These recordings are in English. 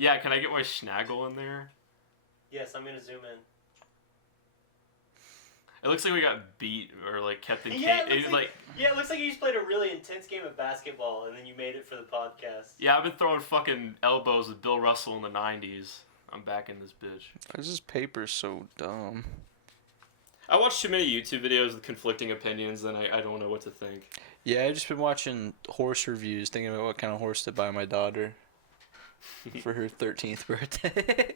Yeah, can I get my Schnaggle in there? Yes, I'm gonna zoom in. It looks like we got beat or like kept in Yeah, cage. it looks like you just played a really intense game of basketball and then you made it for the podcast. Yeah, I've been throwing fucking elbows with Bill Russell in the 90s. I'm back in this bitch. Why is this paper so dumb? I watch too many YouTube videos with conflicting opinions, and I don't know what to think. Yeah, I've just been watching horse reviews, thinking about what kind of horse to buy my daughter for her 13th birthday.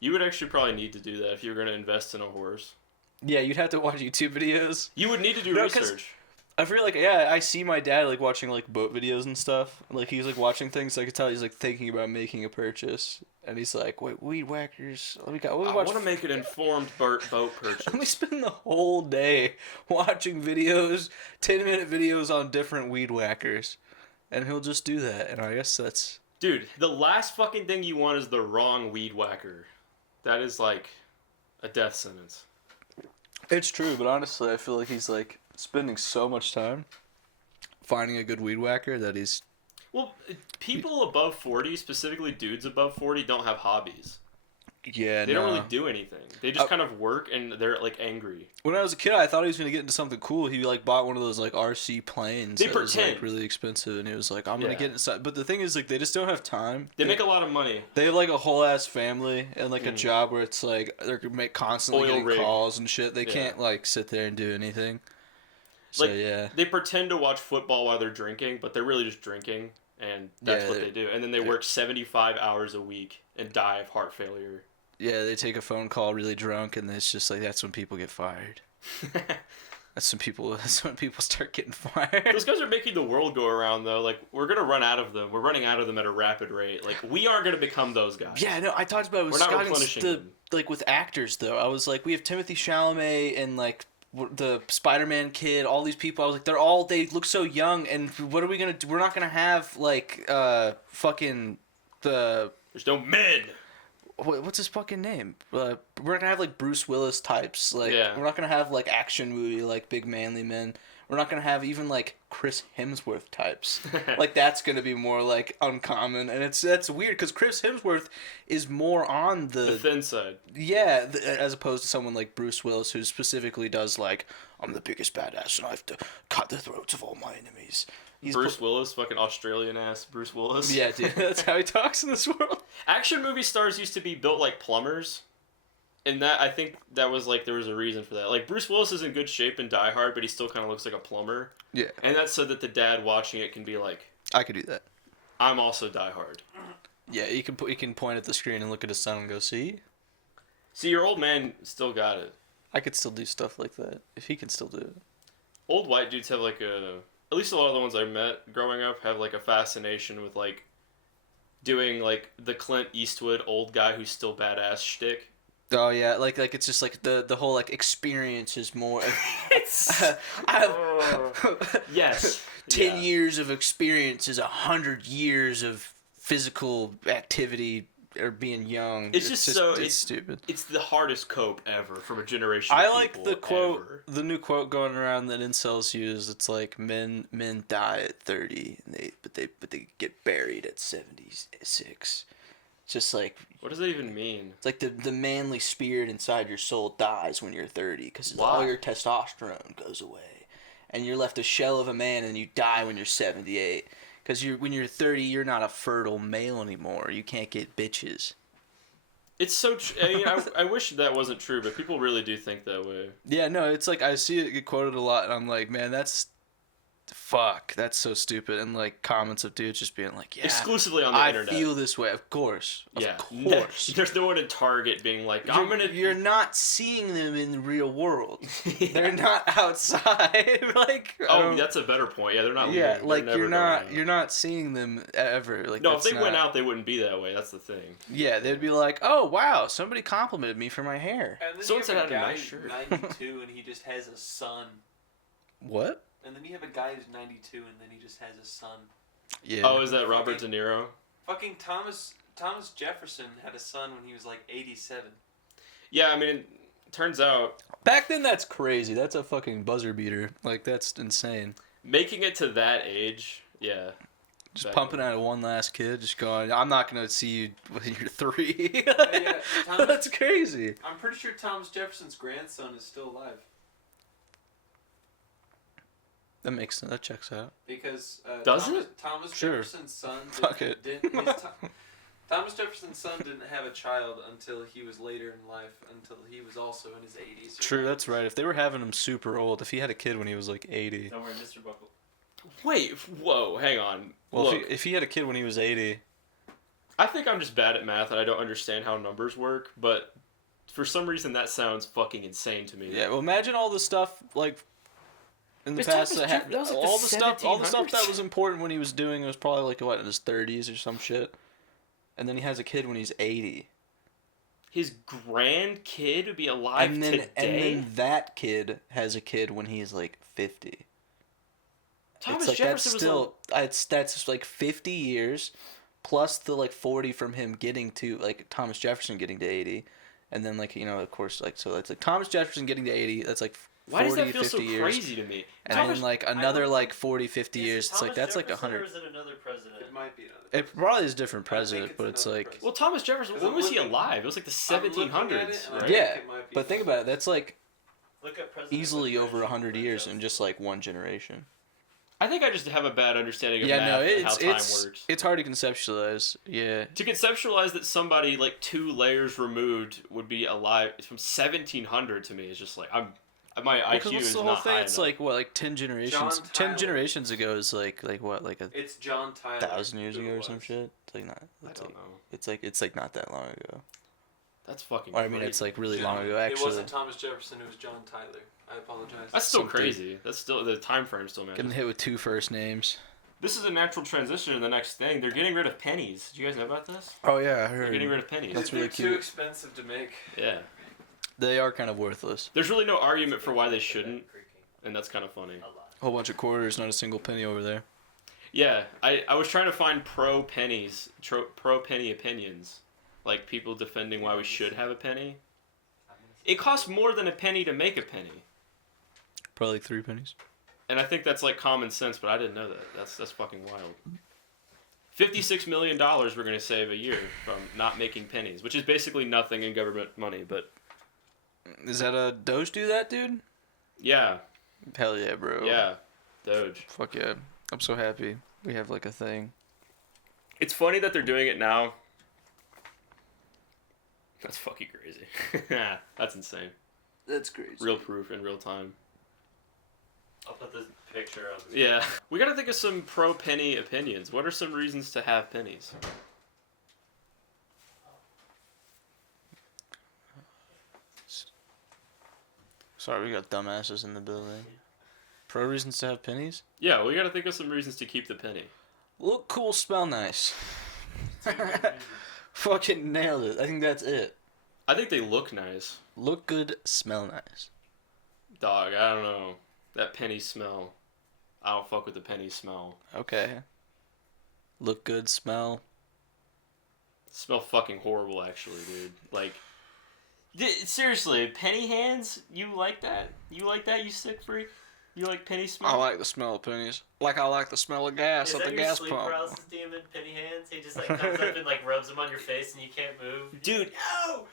You would actually probably need to do that if you were going to invest in a horse. Yeah, you'd have to watch YouTube videos. You would need to do research. I feel like, yeah, I see my dad, like, watching, like, boat videos and stuff. Like, he's, like, watching things, so I could tell he's, like, thinking about making a purchase. And he's like, wait, weed whackers. I want to make an informed boat purchase. Let me spend the whole day watching videos, 10-minute videos on different weed whackers. And he'll just do that, and I guess that's... Dude, the last fucking thing you want is the wrong weed whacker. That is, like, a death sentence. It's true, but honestly, I feel like he's, like, spending so much time finding a good weed whacker that he's... Well, people above 40, specifically dudes above 40, don't have hobbies. Yeah, They don't really do anything. They just kind of work, and they're, like, angry. When I was a kid, I thought he was going to get into something cool. He, like, bought one of those, like, RC planes. They that was, pretend. like, really expensive, and he was like, I'm going to get inside. But the thing is, like, they just don't have time. They make a lot of money. They have, like, a whole-ass family and, like, a job where it's, like, they're constantly Oil getting rig. calls and shit. They can't, like, sit there and do anything. So, Like, yeah. They pretend to watch football while they're drinking, but they're really just drinking, and that's what they do. And then they work 75 hours a week and die of heart failure. Yeah, they take a phone call really drunk, and it's just, like, that's when people get fired. That's when people start getting fired. Those guys are making the world go around, though. Like, we're going to run out of them. We're running out of them at a rapid rate. Like, we aren't going to become those guys. Yeah, no, I talked about it with We're not Scott replenishing and them. like, with actors, though. I was like, we have Timothée Chalamet and, like, the Spider-Man kid, all these people. I was like, they look so young, and what are we going to do? We're not going to have, like, fucking the... There's no men! What's his fucking name? We're not gonna have, like, Bruce Willis types. Like, we're not gonna have, like, action movie, like, big manly men. We're not gonna have even, like, Chris Hemsworth types. Like, that's gonna be more, like, uncommon. And that's weird, because Chris Hemsworth is more on the thin side. Yeah, as opposed to someone like Bruce Willis, who specifically does, like, I'm the biggest badass, and I have to cut the throats of all my enemies. Bruce Willis, fucking Australian-ass Bruce Willis. Yeah, dude, that's how he talks in this world. Action movie stars used to be built like plumbers. And that, I think that was, like, there was a reason for that. Like, Bruce Willis is in good shape in Die Hard, but he still kind of looks like a plumber. Yeah. And that's so that the dad watching it can be like... I could do that. I'm also Die Hard. Yeah, you can point at the screen and look at his son and go, see? See, your old man still got it. I could still do stuff like that, if he can still do it. Old white dudes have, like, at least a lot of the ones I met growing up have, like, a fascination with, like, doing, like, the Clint Eastwood old guy who's still badass shtick. Oh, yeah, like it's just, like, the whole, like, experience is more... I have... Yes. 10 years of experience is 100 years of physical activity or being young. It's just so... It's stupid. It's the hardest cope ever from a generation I of like people the quote, ever. the new quote going around that incels use. It's like, men die at 30, and they get buried at 76. Just like... What does that even mean? It's like the manly spirit inside your soul dies when you're 30 because Why? all your testosterone goes away. And you're left a shell of a man and you die when you're 78. Because when you're 30, you're not a fertile male anymore. You can't get bitches. It's so... I mean, I wish that wasn't true, but people really do think that way. Yeah, no, it's like I see it get quoted a lot and I'm like, man, that's... Fuck, that's so stupid. And, like, comments of dudes just being like, yeah, exclusively on the internet. I feel this way. Of course. Yeah. Of course. There's no one in Target being like, You're not seeing them in the real world. Yeah. They're not outside. Like, oh, that's a better point. Yeah, they're not. Yeah, leaving. like They're you're not seeing them ever. Like, no, if they went out, they wouldn't be that way. That's the thing. Yeah, they'd be like, oh wow, somebody complimented me for my hair. And then Someone you have said a I had a guy nice who's shirt. 92 and he just has a son. What? And then you have a guy who's 92 and then he just has a son. Yeah. Oh, is that Robert De Niro? Fucking Thomas Jefferson had a son when he was like 87. Yeah, I mean, it turns out Back then, that's crazy. That's a fucking buzzer beater. Like, that's insane. making it to that age, yeah. Just pumping out one last kid, just going, I'm not going to see you when you're 3. That's crazy. I'm pretty sure Thomas Jefferson's grandson is still alive. That makes sense. That checks out. Because Thomas Sure. Jefferson's son Thomas Jefferson's son didn't have a child until he was later in life, until he was also in his 80s. True, that's right. If they were having him super old, if he had a kid when he was like 80. Don't worry, Mr. Buckle. Wait, whoa, hang on. Well, Look, if he had a kid when he was 80. I think I'm just bad at math and I don't understand how numbers work, but for some reason that sounds fucking insane to me. Yeah, well, imagine all the stuff like in the past that had that was like all the stuff that 1700s. was important when he was doing. It was probably like what in his 30s or some shit, and then he has a kid when he's 80. His grandkid would be alive today. And then that kid has a kid when he's like 50. Thomas it's like Jefferson that's still that's like 50 years plus the like 40 from him getting to like Thomas Jefferson getting to 80, and then like of course like so it's like Thomas Jefferson getting to 80. That's like 40, why does that feel 50 so years. Crazy to me? And then like another like 40, 50 years. It's like that's like 100. Or is it another president? It might be another. It probably is a different president, but it's another like president. Well, Thomas Jefferson, when was he alive? It was like the 1700s, right? yeah. But think about it. That's like Look up President easily Bush, over 100 years Johnson. in just like one generation. I think I just have a bad understanding of Yeah, math no, and how time it's works. it's hard to conceptualize. Yeah. To conceptualize that somebody like 2 layers removed would be alive from 1700 to me is just like my IQ What's is the whole not thing? high It's enough. like what, like 10 generations. John 10 Tyler. generations ago is like what, like a It's John Tyler. 1,000 years who ago it or some was. shit. It's like not. I It's don't like know. it's like not that long ago. That's fucking. Or I mean, crazy. it's like really John- long ago. It Actually, wasn't Thomas Jefferson. It was John Tyler. I apologize. That's still something. crazy. That's still the time frame still getting matches. hit with 2 first names. This is a natural transition to the next thing. They're getting rid of pennies. Did you guys know about this? Oh yeah, I They're heard. getting rid of pennies. That's They're really too cute. expensive to make. Yeah. They are kind of worthless. There's really no argument for why they shouldn't, and that's kind of funny. A lot. Whole bunch of quarters, not a single penny over there. Yeah, I was trying to find pro penny opinions, like people defending why we should have a penny. It costs more than a penny to make a penny, Probably like 3 pennies. and I think that's like common sense, but I didn't know that. That's fucking wild. $56 million we're gonna save a year from not making pennies, which is basically nothing in government money, but Is that a Doge do that, dude? yeah, Hell yeah, bro. yeah, Doge. Fuck yeah. I'm so happy. We have like a thing. It's funny that they're doing it now. That's fucking crazy. That's insane. That's crazy. Real proof in real time. I'll put this picture on the Yeah. We gotta think of some pro penny opinions. What are some reasons to have pennies? Sorry, we got dumbasses in the building. Pro reasons to have pennies? Yeah, we gotta think of some reasons to keep the penny. Look cool, smell nice. Fucking nailed it. I think that's it. I think they look nice. Look good, smell nice. Dog, I don't know. That penny smell. I don't fuck with the penny smell. Okay. Look good, smell. Smell fucking horrible, actually, dude. Like, seriously, penny hands? You like that? You like that, you sick freak? You like penny smell? I like the smell of pennies. Like I like the smell of gas Is at that the your gas sleep pump. paralysis demon, penny hands? He just like comes up and like rubs them on your face and you can't move. Dude, No!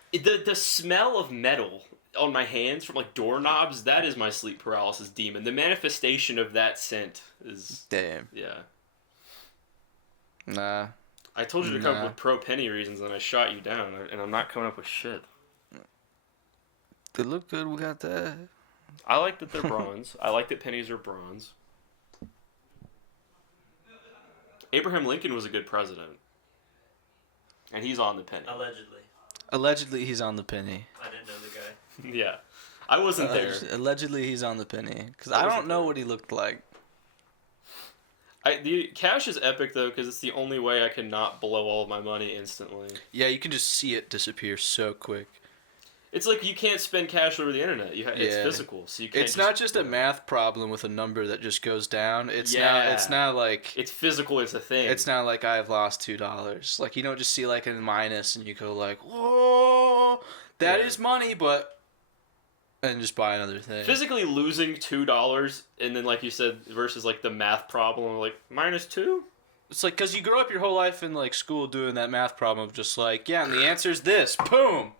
the smell of metal on my hands from like doorknobs, that is my sleep paralysis demon. The manifestation of that scent is Damn. yeah. Nah. I told you to come Nah. up with pro penny reasons and I shot you down and I'm not coming up with shit. They look good, we got that. I like that they're bronze. I like that pennies are bronze. Abraham Lincoln was a good president. And he's on the penny. Allegedly. Allegedly, he's on the penny. I didn't know the guy. Yeah. I wasn't there. Allegedly, he's on the penny. Because I I wasn't don't know there. what he looked like. The cash is epic though because it's the only way I can not blow all of my money instantly. Yeah, you can just see it disappear so quick. It's like you can't spend cash over the internet. It's Yeah. physical, so you can't. It's not just a math problem with a number that just goes down. It's not like It's physical. It's a thing. it's not like I've lost $2. Like you don't just see like a minus and you go like, whoa, that is money, but and just buy another thing. Physically losing $2 and then like you said versus like the math problem like -2. It's like, because you grow up your whole life in, like, school doing that math problem of just, like, yeah, and the answer's this. Boom!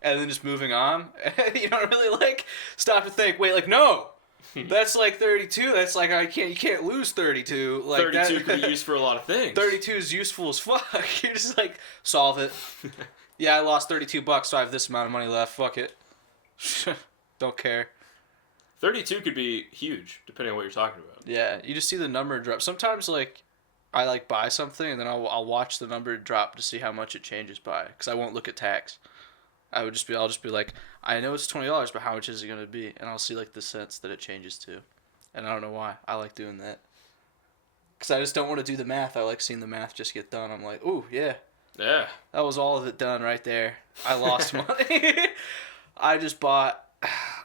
And then just moving on. You don't really, like, stop to think, wait, like, no! That's, like, 32. That's, like, you can't lose 32. Like, 32 could be used for a lot of things. 32 is useful as fuck. You're just, like, solve it. Yeah, I lost $32, so I have this amount of money left. Fuck it. Don't care. 32 could be huge, depending on what you're talking about. Yeah, you just see the number drop. Sometimes, like, I, like, buy something, and then I'll watch the number drop to see how much it changes by, because I won't look at tax. I'll just be like, I know it's $20, but how much is it going to be? And I'll see, like, the cents that it changes to. And I don't know why. I like doing that. Because I just don't want to do the math. I like seeing the math just get done. I'm like, ooh, yeah. Yeah. That was all of it done right there. I lost money. I just bought,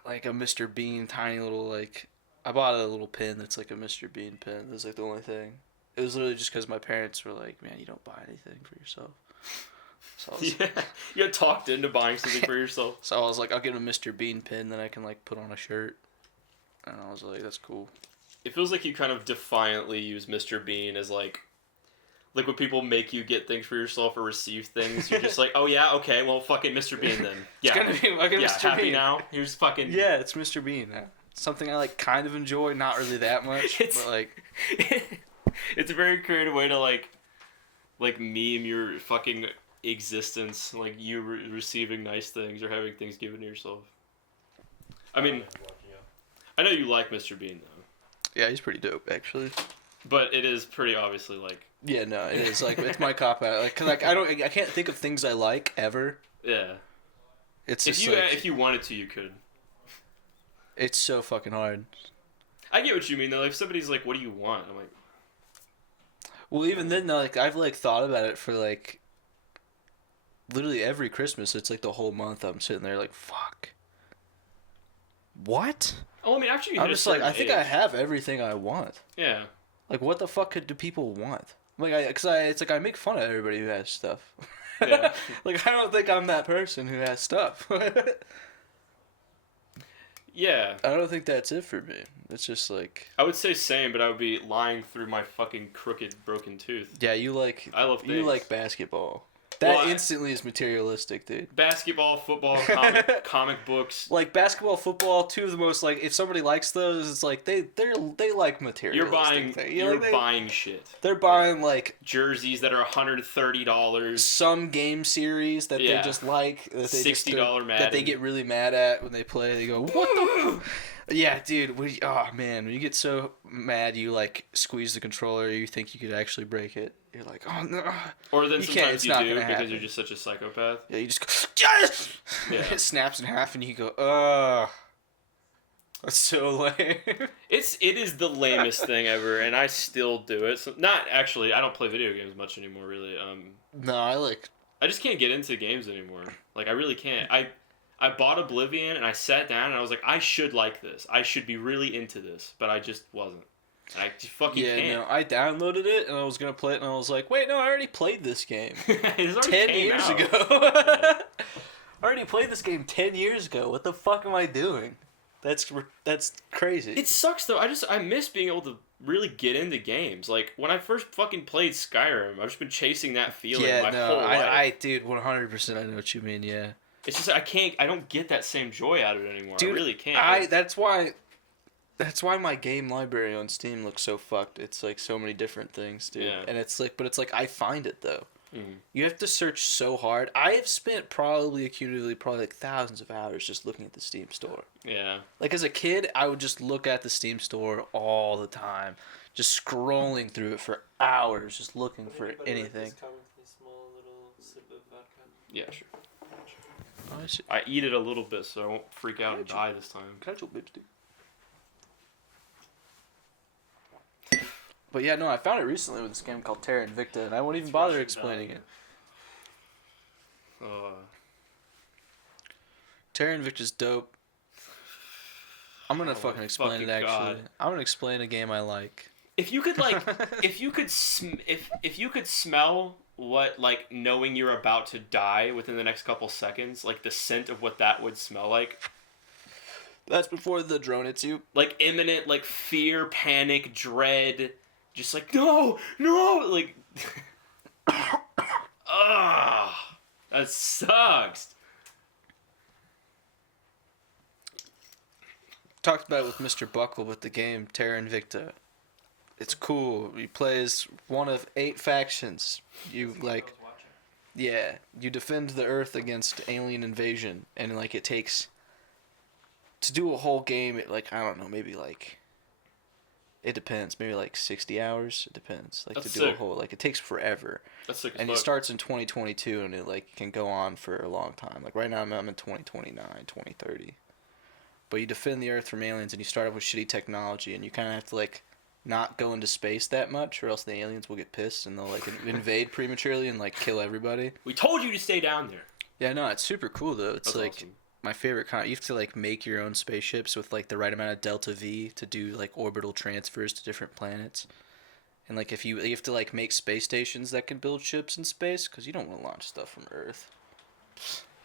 like, a Mr. Bean tiny little, like, I bought a little pin that's like a Mr. Bean pin. That's, like, the only thing. It was literally just because my parents were like, man, you don't buy anything for yourself. So I was, Yeah, you got talked into buying something for yourself. So I was like, I'll get a Mr. Bean pin that I can, like, put on a shirt. And I was like, that's cool. It feels like you kind of defiantly use Mr. Bean as, like when people make you get things for yourself or receive things, you're just like, oh yeah, okay, well, fucking Mr. Bean then. Yeah, It's gonna be fucking yeah, Mr. happy Bean. now? Here's fucking... Yeah, it's Mr. Bean. Something I, like, kind of enjoy, not really that much, but, like... It's a very creative way to, like meme your fucking existence, like you receiving nice things or having things given to yourself. I mean, I know you like Mr. Bean though. Yeah, he's pretty dope, actually. But it is pretty obviously like. Yeah, no, it is like it's my cop out. Like, 'cause, like, I can't think of things I like ever. Yeah. It's if just you like, if you wanted to, you could. It's so fucking hard. I get what you mean though. Like, if somebody's like, "What do you want?" I'm like. Well, even then, like, I've, like, thought about it for, like, literally every Christmas. It's, like, the whole month I'm sitting there, like, fuck. What? Oh, I mean, after you hit I'm a just like, certain I think age. I have everything I want. Yeah. Like, what the fuck do people want? Like, it's like I make fun of everybody who has stuff. Yeah. Like, I don't think I'm that person who has stuff. Yeah. I don't think that's it for me. It's just like... I would say same, but I would be lying through my fucking crooked, broken tooth. Yeah, you like... I love things. You like basketball. That Well, instantly is materialistic, dude. Basketball, football, comic books. Like, basketball, football, two of the most, like, if somebody likes those, it's like, they like materialistic You're buying. things. You're Like, buying shit. They're buying, like... Jerseys that are $130. Some game series that Yeah. they just like. That they $60 Madden. That they get really mad at when they play. They go, what the... Yeah, dude. Oh, man. When you get so mad, you, like, squeeze the controller, you think you could actually break it. You're like, oh, no. Or then You can't, sometimes it's you not do gonna because happen. you're just such a psychopath. Yeah, you just go, yes! Yeah. It snaps in half and you go, ugh. That's so lame. It is the lamest thing ever, and I still do it. So, not actually, I don't play video games much anymore, really. No, I just can't get into games anymore. Like, I really can't. I bought Oblivion, and I sat down, and I was like, I should like this. I should be really into this, but I just wasn't. I just fucking yeah, can't. no, I downloaded it and I was gonna play it and I was like, wait, no, I already played this game It's already 10 came years out. ago. Yeah. I already played this game 10 years ago. What the fuck am I doing? That's crazy. It sucks though. I miss being able to really get into games. Like when I first fucking played Skyrim, I've just been chasing that feeling my whole life. I dude, 100%. I know what you mean. Yeah, It's just I don't get that same joy out of it anymore. dude, I really can't. That's why my game library on Steam looks so fucked. It's like so many different things, dude. Yeah. And it's like, but it's like I find it though. Mhm. You have to search so hard. I have spent accumulatively like thousands of hours just looking at the Steam store. Yeah. Like as a kid, I would just look at the Steam store all the time, just scrolling through it for hours, just looking for anything. Yeah, sure. Oh, shit. I eat it a little bit so I won't freak out and die this time. Catch your lips, dude. But yeah, no, I found it recently with this game called Terra Invicta, and I won't even bother explaining it. Terra Invicta's dope. I'm gonna fucking explain it. Actually, God. I'm gonna explain a game I like. If you could like, if you could smell what like knowing you're about to die within the next couple seconds, like the scent of what that would smell like. That's before the drone hits you. Like imminent, like fear, panic, dread, just like, no, like, ah, that sucks. Talked about it with Mr. Buckle with the game Terra Invicta. It's cool. You play as one of 8 factions. You like, yeah, you defend the Earth against alien invasion, and like it takes to do a whole game. It like I don't know, maybe like it depends. Maybe like 60 hours. It depends. Like That's to do a sick. whole like it takes forever. That's sick as And it fuck. starts in 2022, and it like can go on for a long time. Like right now, I'm in 2029, 2030. But you defend the Earth from aliens, and you start off with shitty technology, and you kind of have to like not go into space that much, or else the aliens will get pissed and they'll like invade prematurely and like kill everybody. We told you to stay down there. Yeah, no, it's super cool though. It's That's like awesome. my favorite kind. You have to like make your own spaceships with like the right amount of delta V to do like orbital transfers to different planets. And like if you have to like make space stations that can build ships in space, because you don't want to launch stuff from Earth.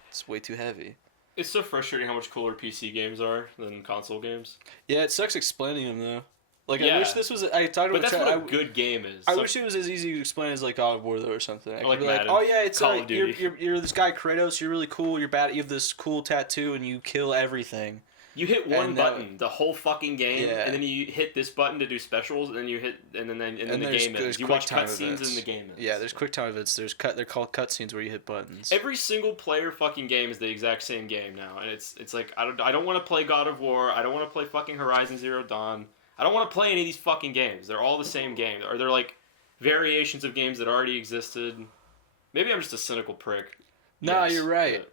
It's way too heavy. It's so frustrating how much cooler PC games are than console games. Yeah, it sucks explaining them though. Like Yeah. I wish this was. I talked But about. that's what a good game is. I wish it was as easy to explain as like God of War though or something. I could like be like, Madden, oh yeah, it's Call of Duty. you're this guy Kratos. You're really cool. You're bad. You have this cool tattoo and you kill everything. You hit one And, button the whole fucking game, yeah. and then you hit this button to do specials, and then you hit, and then the there's- game ends. there's You watch quick time cutscenes, events. and the game ends. Yeah, there's quick time events. They're called cutscenes where you hit buttons. Every single player fucking game is the exact same game now, and it's like I don't want to play God of War. I don't want to play fucking Horizon Zero Dawn. I don't want to play any of these fucking games. They're all the same game, or they're like variations of games that already existed. Maybe I'm just a cynical prick. Nah, Yes, you're right. but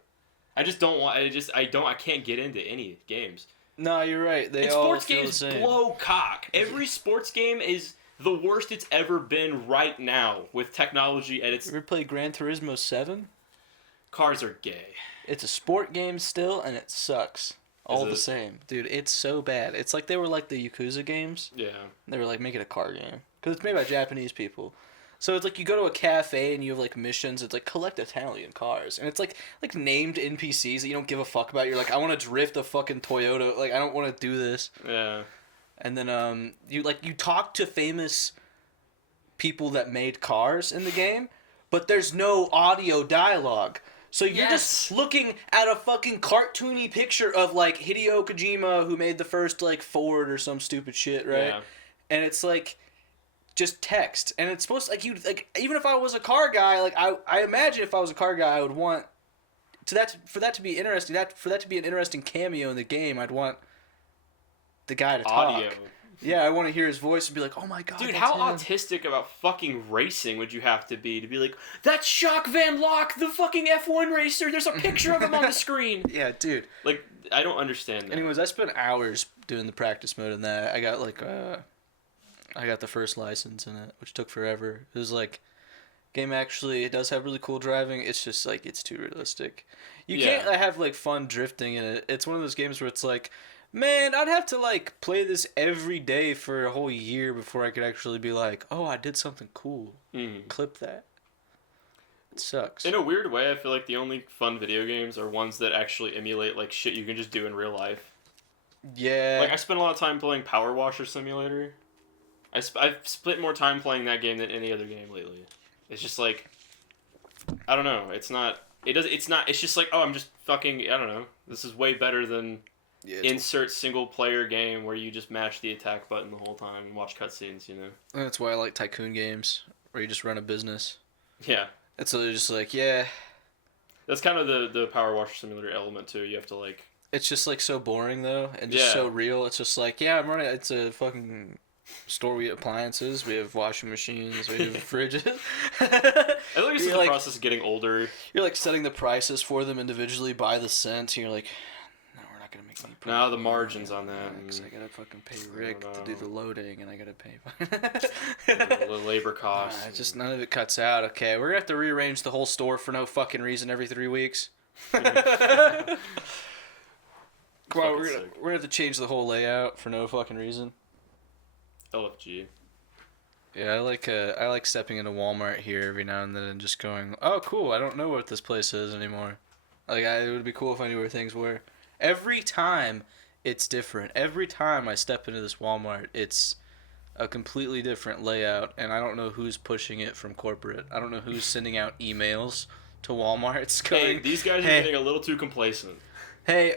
I just don't want. I can't get into any games. No, you're right. They And all sports feel games the same. blow cock. Every sports game is the worst it's ever been right now with technology at its. You ever played Gran Turismo 7? Cars are gay. It's a sport game still, and it sucks. All the it? same. Dude, it's so bad. It's like they were like the Yakuza games. Yeah. They were like, make it a car game. Because it's made by Japanese people. So it's like you go to a cafe and you have like missions. It's like collect Italian cars. And it's like named NPCs that you don't give a fuck about. You're like, I want to drift a fucking Toyota. Like, I don't want to do this. Yeah. And then you talk to famous people that made cars in the game, but there's no audio dialogue. So you're just looking at a fucking cartoony picture of like Hideo Kojima, who made the first like Ford or some stupid shit, right? Yeah. And it's like just text, and it's supposed to, like, you like, even if I was a car guy, like I imagine if I was a car guy, I would want for that to be interesting, for that to be an interesting cameo in the game. I'd want the guy to Audio. talk. Yeah, I want to hear his voice and be like, oh my god, Dude, that's how him. autistic about fucking racing would you have to be like, that's Jacques Van Locke, the fucking F1 racer. There's a picture of him on the screen. Yeah, dude. Like, I don't understand that. Anyways, I spent hours doing the practice mode in that. I got like I got the first license in it, which took forever. It was like, game actually, it does have really cool driving. It's just like, it's too realistic. You can't have like fun drifting in it. It's one of those games where it's like, man, I'd have to like play this every day for a whole year before I could actually be like, oh, I did something cool. Clip that. It sucks. In a weird way, I feel like the only fun video games are ones that actually emulate like shit you can just do in real life. Yeah. Like, I spent a lot of time playing Power Washer Simulator. I've spent more time playing that game than any other game lately. It's just like, I don't know. It's just like, oh, I'm just fucking, I don't know. This is way better than insert single player game where you just mash the attack button the whole time and watch cutscenes, you know? That's why I like tycoon games where you just run a business. Yeah. It's literally just like, yeah. That's kind of the Power Washer Simulator element too. You have to like... It's just like so boring though, and just so real. It's just like, yeah, I'm running. It's a fucking store. We have appliances. We have washing machines. We have fridges. I think it's just the like, process of getting older. You're like setting the prices for them individually by the cent. And you're like, no, we're not gonna make any profit. No, the margins on that. Because I gotta fucking pay Rick to do the loading, and I gotta pay the labor costs. just none of it cuts out. Okay, we're gonna have to rearrange the whole store for no fucking reason every 3 weeks. Come on, we're gonna have to change the whole layout for no fucking reason. LFG. Yeah, I like stepping into Walmart here every now and then and just going, oh cool, I don't know what this place is anymore. Like, it would be cool if I knew where things were. Every time, it's different. Every time I step into this Walmart, it's a completely different layout, and I don't know who's pushing it from corporate. I don't know who's sending out emails to Walmart's going, hey, these guys are getting a little too complacent. Hey,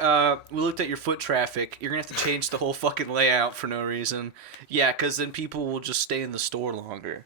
we looked at your foot traffic. You're going to have to change the whole fucking layout for no reason. Yeah, because then people will just stay in the store longer.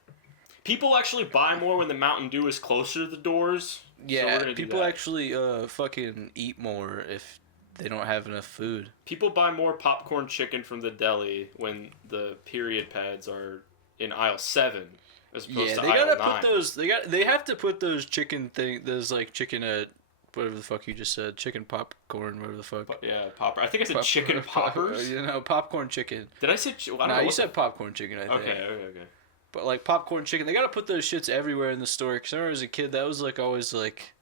People actually buy more when the Mountain Dew is closer to the doors. Yeah, so people actually fucking eat more if they don't have enough food. People buy more popcorn chicken from the deli when the period pads are in aisle 7 as opposed to aisle 9. They have to put those chicken those like chicken whatever the fuck you just said, chicken popcorn, whatever the fuck. Yeah, popper. I think I said chicken poppers. Popcorn chicken. Did I say? You said popcorn chicken. I think. Okay. But like popcorn chicken, they gotta put those shits everywhere in the store. Because I remember as a kid, that was like always like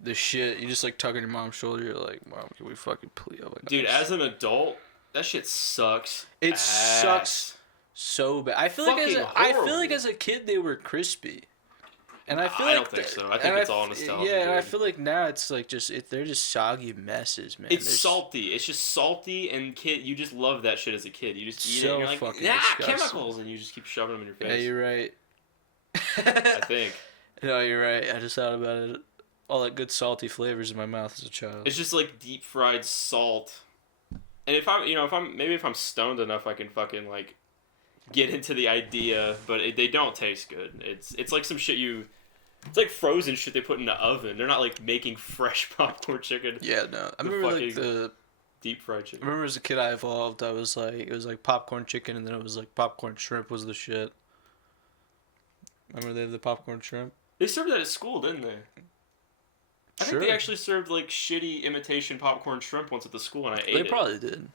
the shit. You just like tug on your mom's shoulder. You're like, Mom, can we fucking please? Like, dude, as an adult, that shit sucks. It sucks so bad. I feel like as a kid they were crispy. And I feel I don't think so. I think it's all nostalgia. Yeah, and I feel like now it's like they're just soggy messes, man. It's salty. It's just salty, and you just love that shit as a kid. You just eat it, and you're like, disgusting. Chemicals, and you just keep shoving them in your face. Yeah, you're right. I think. No, you're right. I just thought about it. All that good salty flavors in my mouth as a child. It's just like deep fried salt. And if I'm stoned enough, I can fucking like get into the idea, but they don't taste good. It's like some shit it's like frozen shit they put in the oven. They're not like making fresh popcorn chicken. Yeah, no. I remember like the deep fried chicken. I remember as a kid I evolved. I was like, it was like popcorn chicken, and then it was like popcorn shrimp was the shit. Remember they had the popcorn shrimp? They served that at school, didn't they? I think they actually served like shitty imitation popcorn shrimp once at the school, and I ate it. They probably did.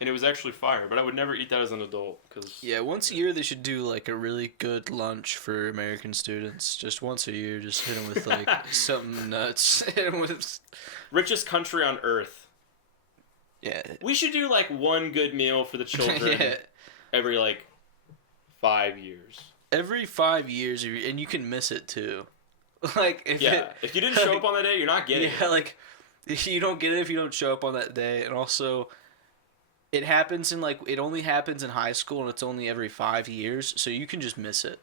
And it was actually fire, but I would never eat that as an adult. Yeah, once a year they should do like a really good lunch for American students. Just once a year, just hit them with like something nuts. Hit them with richest country on earth. Yeah. We should do like one good meal for the children every like 5 years. Every 5 years, and you can miss it too. Like if you didn't show up on that day, you're not getting it. Yeah, like you don't get it if you don't show up on that day, and also. It happens it only happens in high school, and it's only every 5 years, so you can just miss it.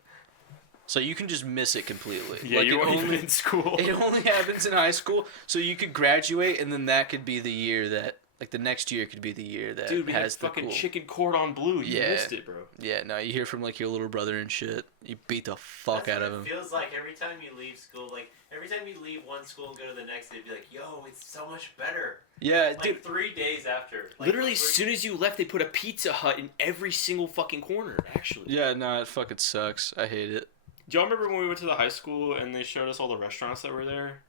So you can just miss it completely. Yeah, like you're only in school. It only happens in high school, so you could graduate, and then that could be the year that, like the next year could be the year that dude, we has had fucking chicken cordon bleu. You missed it, bro. Yeah, no, you hear from like your little brother and shit. You beat the fuck out of him. It feels like every time you leave school, like every time you leave one school and go to the next, they'd be like, "Yo, it's so much better." Yeah, like dude. 3 days after. Like, literally, as soon as you left, they put a Pizza Hut in every single fucking corner. Actually. Yeah, no, it fucking sucks. I hate it. Do y'all remember when we went to the high school and they showed us all the restaurants that were there?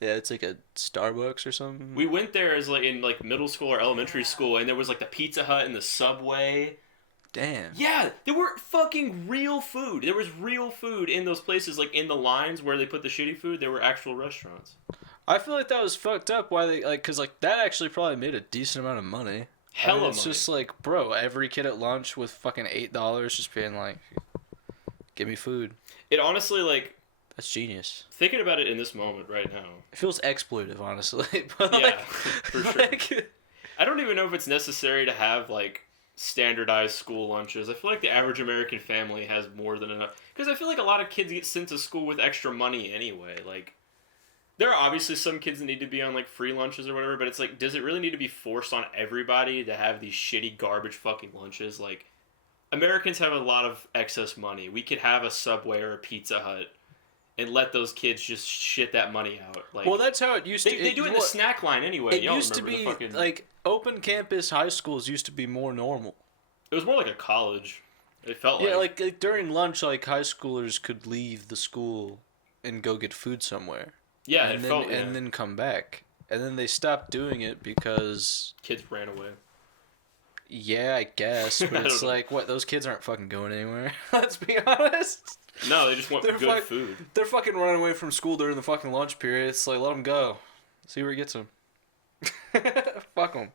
Yeah, it's like a Starbucks or something. We went there as like in like middle school or elementary school, and there was like the Pizza Hut and the Subway. Damn. Yeah, there were fucking real food. There was real food in those places, like in the lines where they put the shitty food. There were actual restaurants. I feel like that was fucked up. Why they like? Cause like that actually probably made a decent amount of money. Hella money. It's just like, bro, every kid at lunch with fucking $8 just being like, "Give me food." It honestly like. That's genius. Thinking about it in this moment right now. It feels exploitive, honestly. But yeah, like, for sure. I don't even know if it's necessary to have, like, standardized school lunches. I feel like the average American family has more than enough. Because I feel like a lot of kids get sent to school with extra money anyway. Like, there are obviously some kids that need to be on, like, free lunches or whatever, but it's like, does it really need to be forced on everybody to have these shitty garbage fucking lunches? Like, Americans have a lot of excess money. We could have a Subway or a Pizza Hut and let those kids just shit that money out. Like, well, that's how it used to. They do it in the snack line anyway. It used to be like open campus high schools used to be more normal. It was more like a college. It felt like during lunch, like high schoolers could leave the school and go get food somewhere. Yeah, and then come back, and then they stopped doing it because kids ran away. Yeah, I guess, but it's like, what? Those kids aren't fucking going anywhere. Let's be honest. No, they just want good food. They're fucking running away from school during the fucking lunch period. It's like, let them go. See where it gets them. Fuck them.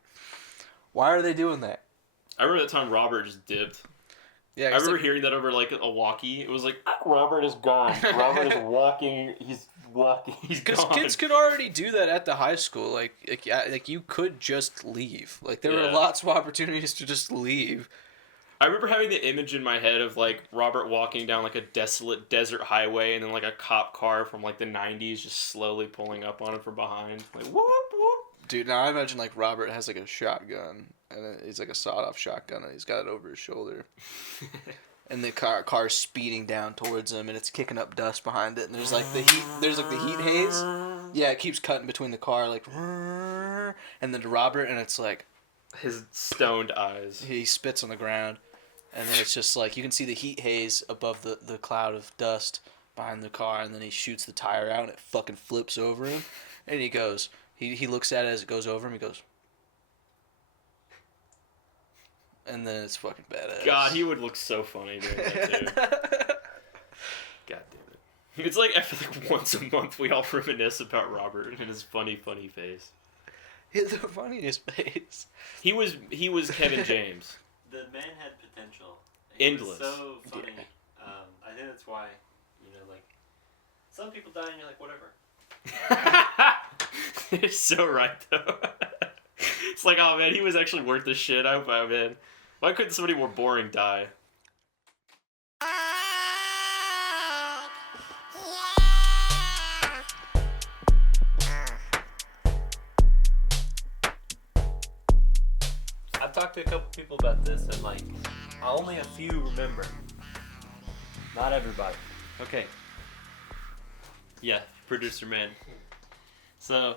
Why are they doing that? I remember that time Robert just dipped. Yeah, I remember hearing that over like a walkie. It was like, Robert is gone. Robert is walking. He's walking. He's gone. Because kids could already do that at the high school. Like you could just leave. Like there were lots of opportunities to just leave. I remember having the image in my head of like Robert walking down like a desolate desert highway, and then like a cop car from like the '90s just slowly pulling up on him from behind, like whoop whoop. Dude, now I imagine like Robert has like a shotgun, and it's like a sawed-off shotgun, and he's got it over his shoulder, and the car's speeding down towards him, and it's kicking up dust behind it, and there's like the heat haze. Yeah, it keeps cutting between the car, like, and then to Robert, and it's like his stoned eyes. He spits on the ground, and then it's just like you can see the heat haze above the cloud of dust behind the car, and then he shoots the tire out, and it fucking flips over him, and he goes. He looks at it as it goes over him. He goes, and then it's fucking badass. God, he would look so funny doing that too. God damn it! It's like I feel like once a month we all reminisce about Robert and his funny face. He's the funniest face. He was Kevin James. The man had potential. Endless. Was so funny. Yeah. I think that's why, like some people die and you're like whatever. You're so right though. It's like, oh man, he was actually worth the shit. Oh man, why couldn't somebody more boring die? I've talked to a couple people about this, and like only a few remember. Not everybody. Okay. Yeah, producer man. So,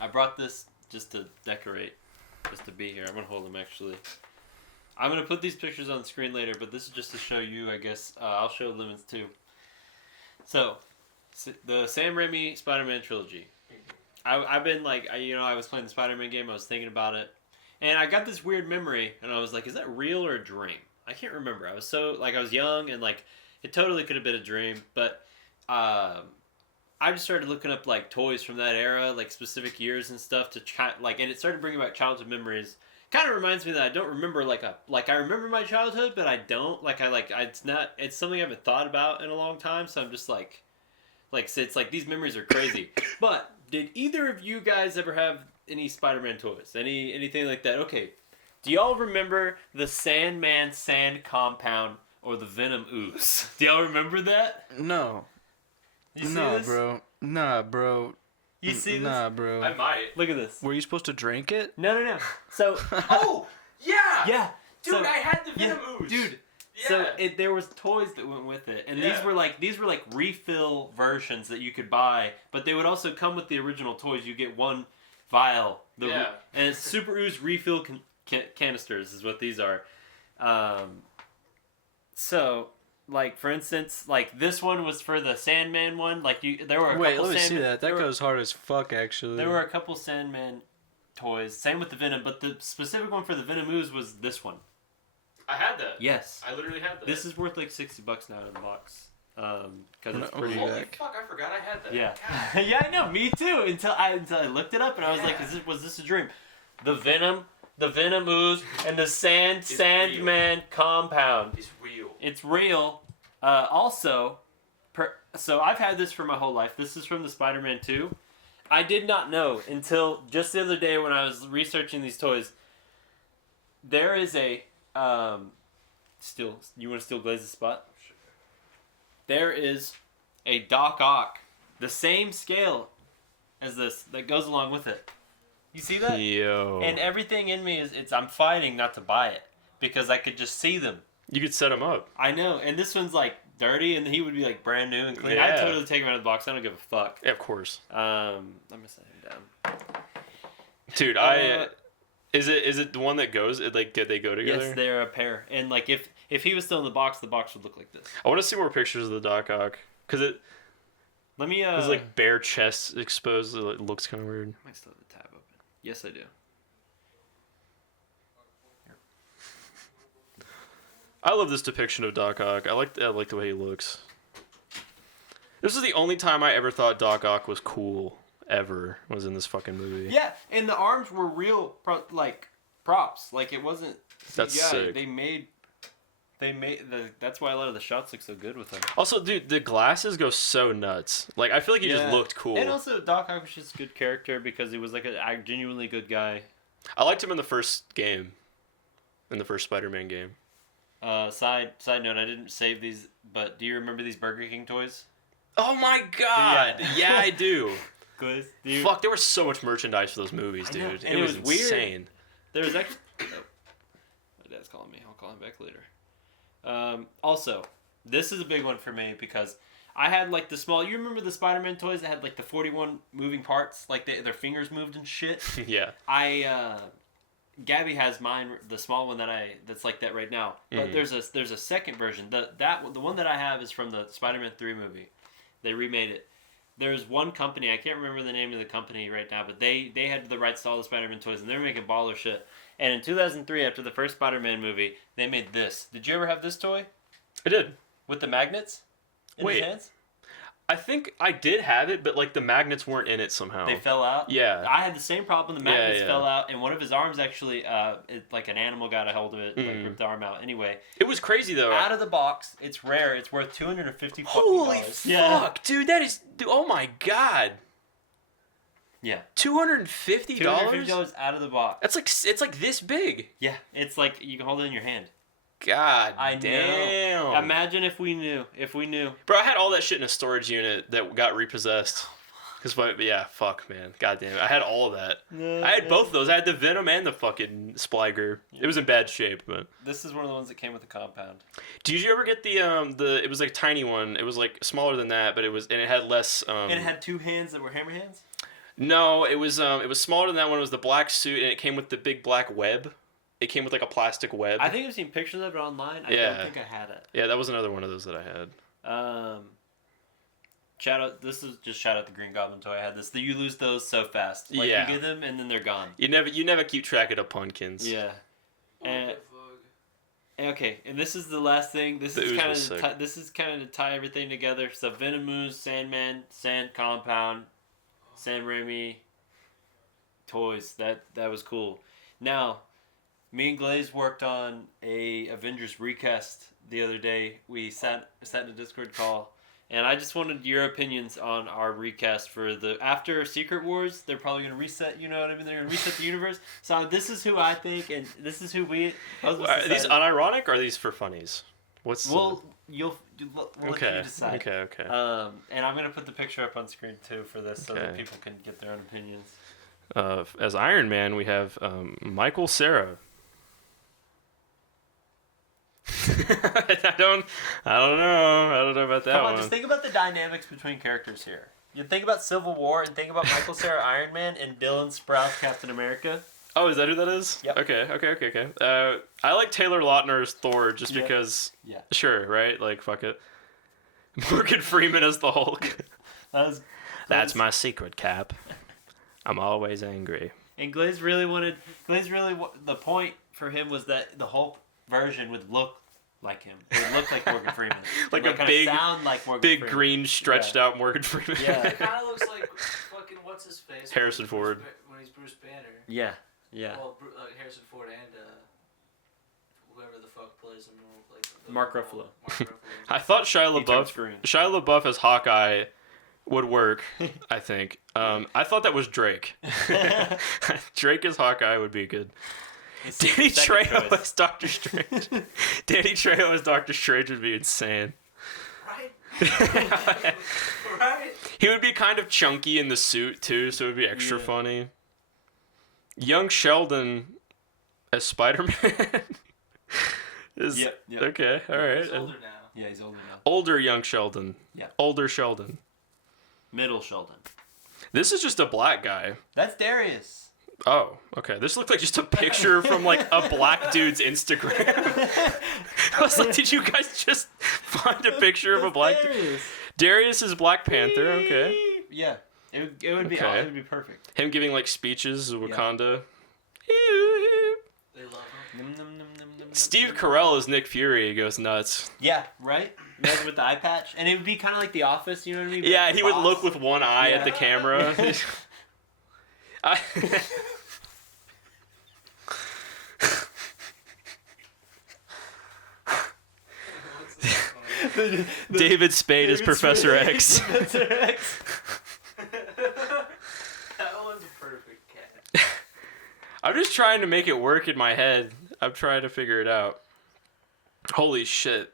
I brought this just to decorate, just to be here. I'm gonna hold them actually. I'm gonna put these pictures on the screen later, but this is just to show you, I guess. I'll show Lemons too. So, the Sam Raimi Spider-Man trilogy. I've been like, I was playing the Spider-Man game. I was thinking about it, and I got this weird memory, and I was like, is that real or a dream? I can't remember. I was so I was young, and like it totally could have been a dream, but. I just started looking up like toys from that era, like specific years and stuff to and it started bringing back childhood memories. Kind of reminds me that I don't remember I remember my childhood, but I don't it's something I haven't thought about in a long time. So I'm just so it's like these memories are crazy. But did either of you guys ever have any Spider-Man toys? Anything like that? Okay, do y'all remember the Sandman sand compound or the Venom ooze? Do y'all remember that? No. You see this? Bro. Nah, bro. You see this? Nah, bro. I might. Look at this. Were you supposed to drink it? No. So, Oh, yeah. yeah. Dude, So, I had the Venom ooze. Dude. Yeah. So there was toys that went with it, and these were like refill versions that you could buy, but they would also come with the original toys. You get one vial. And it's Super Ooze refill canisters is what these are. So. Like, for instance, like, this one was for the Sandman one. Like, there were a couple let me Sandman... see that. That goes hard as fuck, actually. There were a couple Sandman toys. Same with the Venom, but the specific one for the Venom Ooze was this one. I had that. Yes. I literally had that. This is worth like $60 now in the box. Because it's pretty... Holy fuck, I forgot I had that. Yeah. Yeah, I know, me too. Until I looked it up, and I was like, was this a dream? The Venom Ooze, and the Sandman compound. It's real. It's real. So I've had this for my whole life. This is from the Spider-Man 2. I did not know until just the other day when I was researching these toys. There is a you want to still glaze the spot? Sure. There is a Doc Ock, the same scale as this that goes along with it. You see that? Yo. And everything in me I'm fighting not to buy it because I could just see them. You could set them up. I know, and this one's like dirty, and he would be like brand new and clean. Yeah. I'd totally take him out of the box. I don't give a fuck. Yeah, of course. Let me set him down. Dude, is it the one that goes? Like, they go together? Yes, they're a pair. And like if he was still in the box would look like this. I want to see more pictures of the Doc Ock because Let me it's like bare chest exposed. It looks kind of weird. I might still have the tab open. Yes, I do. I love this depiction of Doc Ock. I like the way he looks. This is the only time I ever thought Doc Ock was cool. Ever was in this fucking movie. Yeah, and the arms were real, props. Like it wasn't. That's sick. They made that's why a lot of the shots look so good with him. Also, dude, the glasses go so nuts. Like I feel like he just looked cool. And also, Doc Ock was just a good character because he was like a genuinely good guy. I liked him in the first game. in the first Spider-Man game. Side note, I didn't save these, but do you remember these Burger King toys? Oh my god! Yeah, I do. Good. Fuck, there was so much merchandise for those movies, dude. And it was weird. insane. There was actually... My dad's calling me. I'll call him back later. Also, this is a big one for me because I had like the small... You remember the Spider-Man toys that had like the 41 moving parts? Like their fingers moved and shit? Yeah. Gabby has mine, the small one that's like that right now. But there's a second version. The one that I have is from the Spider-Man 3 movie. They remade it. There's one company, I can't remember the name of the company right now, but they had the rights to all the Spider-Man toys, and they were making baller shit. And in 2003, after the first Spider-Man movie, they made this. Did you ever have this toy? I did. With the magnets? In his hands? I think I did have it, but like the magnets weren't in it somehow. They fell out? Yeah. I had the same problem. The magnets fell out, and one of his arms actually, like an animal got a hold of it, like ripped the arm out. Anyway. It was crazy though. Out of the box, it's rare. It's worth $250. Holy fuck, dude! That is, oh my god. Yeah. $250? $250 out of the box. That's like, it's like this big. Yeah, it's like you can hold it in your hand. God I damn. know. Imagine if we knew. Bro, I had all that shit in a storage unit that got repossessed. Fuck, man. God damn it. I had all of that. I had both of those. I had the Venom and the fucking Spliger. It was in bad shape, but... This is one of the ones that came with the compound. Did you ever get the it was like a tiny one. It was like smaller than that, but it had less... And it had two hands that were hammer hands? No, it was smaller than that one. It was the black suit, and it came with the big black web. It came with like a plastic web. I think I've seen pictures of it online. I don't think I had it. Yeah, that was another one of those that I had. Shout out the Green Goblin toy. I had this. You lose those so fast. Like, yeah. You get them and then they're gone. You never keep track of the pumpkins. Yeah. Okay, and this is the last thing. This is kind of to tie everything together. So Venom Ooze, Sandman, Sand Compound, Sam Raimi toys. That was cool. Now, me and Glaze worked on a Avengers recast the other day. We sat in a Discord call, and I just wanted your opinions on our recast for after Secret Wars. They're probably gonna reset. You know what I mean? They're gonna reset the universe. So this is who I think, and this is who we. Are these unironic or are these for funnies? We'll let you decide. Okay. And I'm gonna put the picture up on screen too for this, so that people can get their own opinions. As Iron Man, we have Michael Cera. I don't know about that one. Just think about the dynamics between characters here. You think about Civil War and think about Michael Cera Iron Man and Dylan Sprouse Captain America. Oh, is that who that is? Yep. Okay. I like Taylor Lautner's Thor just because. Yeah. Sure, right? Like, fuck it. Morgan Freeman as the Hulk. That's my secret, Cap. I'm always angry. And the point for him was that the Hulk version would look like him. It would look like Morgan Freeman. Like a big, sound like Morgan big Freeman. Green stretched out Morgan Freeman. Yeah. It kind of looks like fucking what's his face? Harrison Ford. When he's Bruce Banner. Yeah. Well, Harrison Ford and whoever the fuck plays him. Mark Ruffalo. I thought Shia LaBeouf as Hawkeye would work. I think. I thought that was Drake. Drake as Hawkeye would be good. Danny Trejo as Doctor Strange. Danny Trejo as Doctor Strange would be insane. Right? Right? He would be kind of chunky in the suit, too, so it would be extra funny. Young Sheldon as Spider-Man. Okay, alright. He's older now. Yeah, he's older now. Older Young Sheldon. Yeah. Older Sheldon. Middle Sheldon. This is just a black guy. That's Darius. Oh, okay. This looked like just a picture from like a black dude's Instagram. I was like, did you guys just find a picture of a black dude? Darius is Black Panther. Okay. Yeah, it would be perfect. Him giving like speeches of Wakanda. They love him. Steve Carell is Nick Fury. He goes nuts. Yeah, right. Imagine with the eye patch, and it would be kind of like The Office. You know what I mean? Yeah, he would look with one eye at the camera. David Spade is Professor X. That one's a perfect cat. I'm just trying to make it work in my head. I'm trying to figure it out. Holy shit.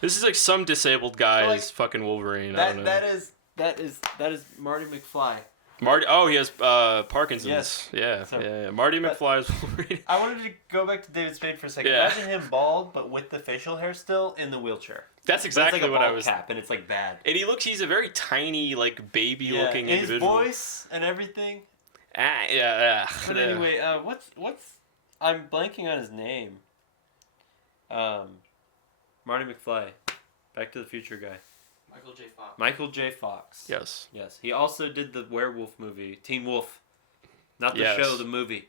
This is like some disabled guy's fucking Wolverine. I don't know. That is Marty McFly. Marty. Oh, he has Parkinson's. Yes. Yeah, So, yeah. Marty McFly's Wolverine. I wanted to go back to David Spade for a second. Yeah. Imagine him bald, but with the facial hair still in the wheelchair. That's exactly like a what I bald was. cap, and it's like bad. And he's a very tiny, like baby-looking and individual. his voice and everything. Yeah. But anyway, what's I'm blanking on his name. Marty McFly, Back to the Future guy. Michael J. Fox. Yes. Yes. He also did the werewolf movie, Teen Wolf. Not the Yes. show, the movie.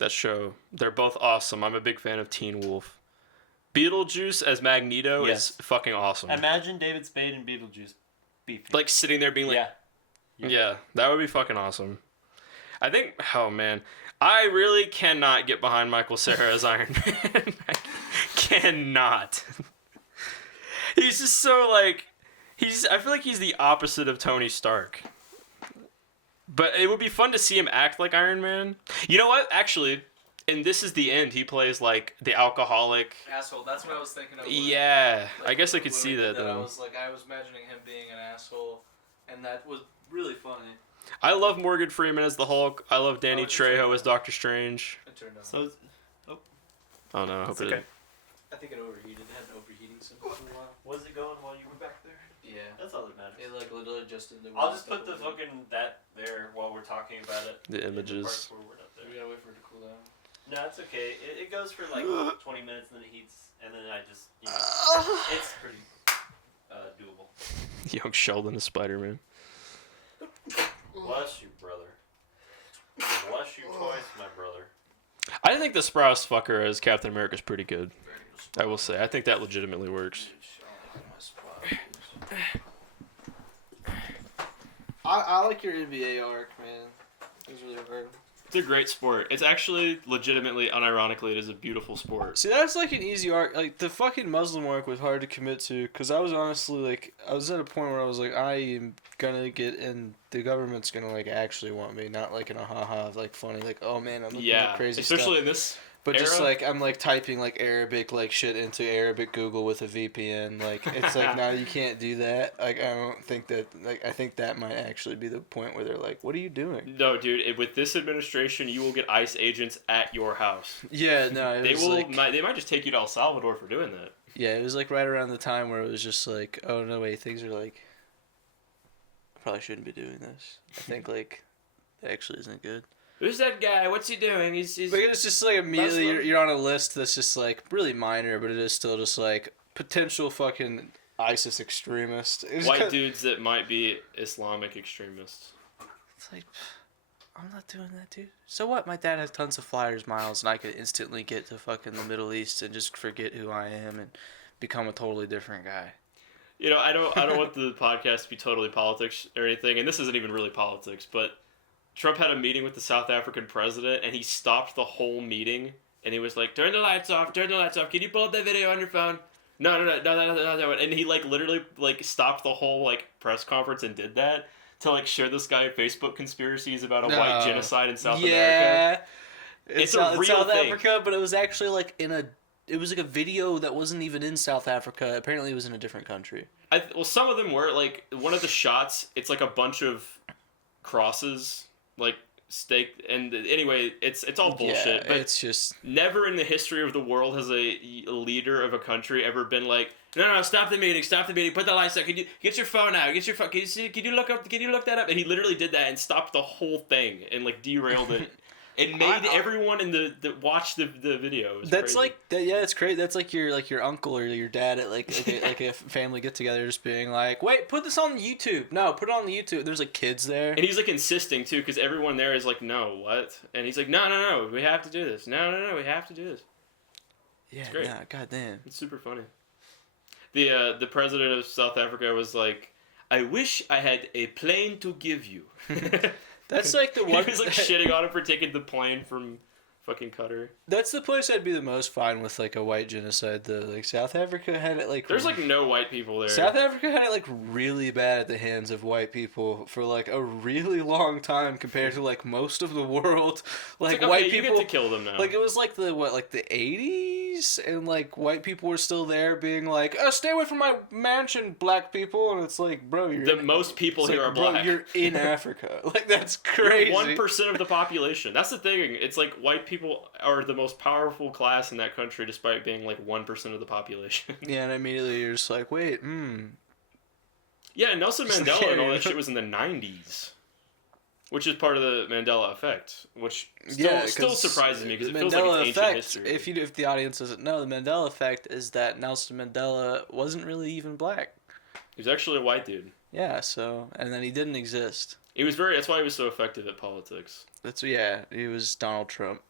That show. They're both awesome. I'm a big fan of Teen Wolf. Beetlejuice as Magneto is fucking awesome. Imagine David Spade and Beetlejuice beefing. Like sitting there being like, yeah, that would be fucking awesome. I think, oh man, I really cannot get behind Michael Cera as Iron Man. I cannot. He's just so like, I feel like he's the opposite of Tony Stark. But it would be fun to see him act like Iron Man. You know what? Actually, and this is the end. He plays like the alcoholic asshole. That's what I was thinking of. Yeah, like, I guess I could see that though. I was imagining him being an asshole, and that was really funny. I love Morgan Freeman as the Hulk. I love Danny Trejo as Doctor Strange. It turned on. So, Oh no, I hope it. I think it overheated. It had an overheating symbol for a while. was it going while you were back there? Yeah. That's all that matters. It like literally just in the. I'll just put the fucking that there while we're talking about it. The in images. parts where we're not there. We gotta wait for it to cool down. No, it's okay. It goes for like 20 minutes and then it heats, and then I just, it's pretty doable. Young Sheldon as Spider-Man. Bless you, brother. Bless you twice, my brother. I think the Sprouse fucker as Captain America is pretty good. I will say. I think that legitimately works. I like your NBA arc, man. It was really hard. It's a great sport. It's actually legitimately, unironically, it is a beautiful sport. See, that's like an easy arc. Like, the fucking Muslim arc was hard to commit to, because I was honestly, like, I was at a point where I was like, I am gonna get in, the government's gonna, like, actually want me, not, like, in a haha, like, funny, like, oh, man, I'm looking at crazy stuff. Especially in this But era? just, like, I'm, like, typing, like, Arabic, like, shit into Arabic Google with a VPN. Like, it's like, now you can't do that. Like, I don't think that, like, I think that might actually be the point where they're like, what are you doing? No, dude, with this administration, you will get ICE agents at your house. Yeah, no, They might just take you to El Salvador for doing that. Yeah, it was, like, right around the time where it was just like, oh, no, wait, things are, like, I probably shouldn't be doing this. I think, like, that actually isn't good. Who's that guy? What's he doing? He's But it's just like immediately you're on a list that's just like really minor, but it is still just like potential fucking ISIS extremist. White dudes that might be Islamic extremists. It's like, I'm not doing that, dude. So what? My dad has tons of flyers miles, and I could instantly get to fucking the Middle East and just forget who I am and become a totally different guy. You know, I don't want the podcast to be totally politics or anything, and this isn't even really politics, but Trump had a meeting with the South African president, and he stopped the whole meeting, and he was like, turn the lights off, can you pull up that video on your phone? No, and he, like, literally, like, stopped the whole, like, press conference and did that to, like, share this guy Facebook conspiracies about a white genocide in South America. Yeah, it's a real South thing. Africa, but it was actually, like, it was, like, a video that wasn't even in South Africa. Apparently it was in a different country. Well, some of them were, like, one of the shots, it's, like, a bunch of crosses, like, staked, and anyway, it's all bullshit. Yeah, but it's just never in the history of the world has a leader of a country ever been like, no, stop the meeting, put the lights out, can you get your phone out, can you look that up? And he literally did that and stopped the whole thing and, like, derailed it. It made everyone in the watch the video. That's crazy. it's crazy. That's like your uncle or your dad at like a family get together, just being like, wait, put this on YouTube. No, put it on the YouTube. There's like kids there, and he's like insisting too, because everyone there is like, no, what? And he's like, no, we have to do this. No, we have to do this. Yeah, it's great. nah, goddamn, it's super funny. The president of South Africa was like, I wish I had a plane to give you. That's like the one. He was like shitting on him for taking the plane from fucking Qatar. That's the place I'd be the most fine with, like, a white genocide, though. Like, South Africa had it, like... There's, like, no white people there. South Africa had it, like, really bad at the hands of white people for, like, a really long time compared to, like, most of the world. Like, okay, white you people... get to kill them now. Like, it was, like, the 80s? And, like, white people were still there being like, oh, stay away from my mansion, black people. And it's like, bro, you're... most people here are black. Bro, you're in Africa. Like, that's crazy. You're 1% of the population. That's the thing. It's like white people are the most powerful class in that country despite being like 1% of the population. Yeah, and immediately you're just like, wait, Yeah, Nelson Mandela and all that shit was in the 90s. Which is part of the Mandela effect, which still surprises me because it feels like it's ancient history. If the audience doesn't know, the Mandela effect is that Nelson Mandela wasn't really even black. He was actually a white dude. Yeah, so, and then he didn't exist. That's why he was so effective at politics. He was Donald Trump.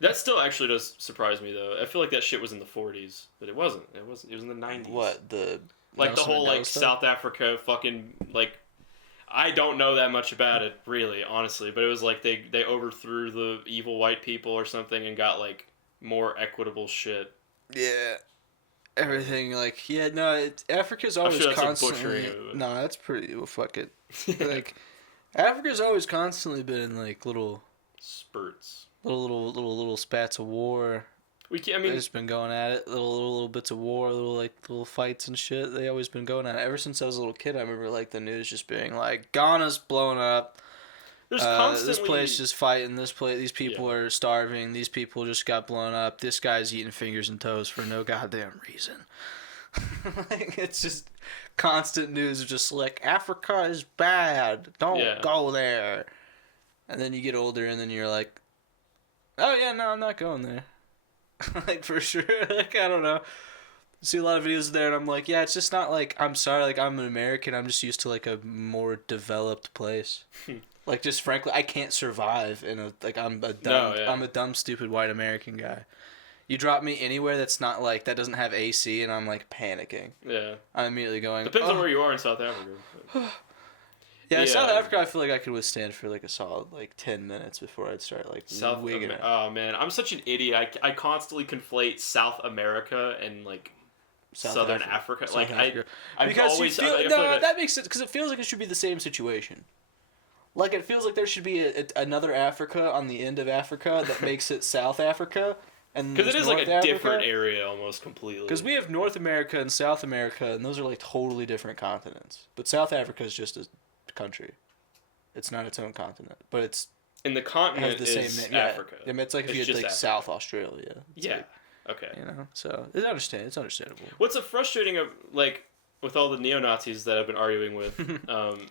That still actually does surprise me, though. I feel like that shit was in the 40s, but it wasn't. It was in the 90s. What, the like Nelson the whole Mandela like stuff? South Africa fucking like. I don't know that much about it, really, honestly, but it was like they overthrew the evil white people or something and got like more equitable shit. Yeah. Everything like Africa's always sure that's constantly. butchering No, that's pretty. Well, fuck it. Like, Africa's always constantly been in like little spurts, little spats of war. They've just been going at it, little bits of war, little fights and shit. They always been going at it ever since I was a little kid. I remember like the news just being like, Ghana's blowing up. There's constantly this place just fighting. These people are starving. These people just got blown up. This guy's eating fingers and toes for no goddamn reason. Like, it's just constant news of just like, Africa is bad. Don't go there. And then you get older and then you're like, oh yeah, no, I'm not going there. Like, for sure. Like, I don't know. See a lot of videos there and I'm like, yeah, it's just not like, I'm sorry, like, I'm an American. I'm just used to like a more developed place. Like, just frankly, I can't survive in a, like, I'm a dumb, stupid white American guy. You drop me anywhere that's not like, that doesn't have AC and I'm like panicking. Yeah. I'm immediately going, depends on where you are in South Africa. Yeah, South Africa, I feel like I could withstand for like a solid like 10 minutes before I'd start like wigging it. Oh man, I'm such an idiot. I constantly conflate South America and like Southern Africa. Like Africa. Because always, that makes sense because it feels like it should be the same situation. Like, it feels like there should be another Africa on the end of Africa that makes it South Africa. Because it is like a different area almost completely. Because we have North America and South America, and those are like totally different continents. But South Africa is just a country. It's not its own continent, but it's in the continent has the is same Africa. Yeah, I mean, it's like if you had like Africa. South Australia. Yeah. Like, okay. You know, so it's understandable. What's a frustrating of like with all the neo-Nazis that I've been arguing with,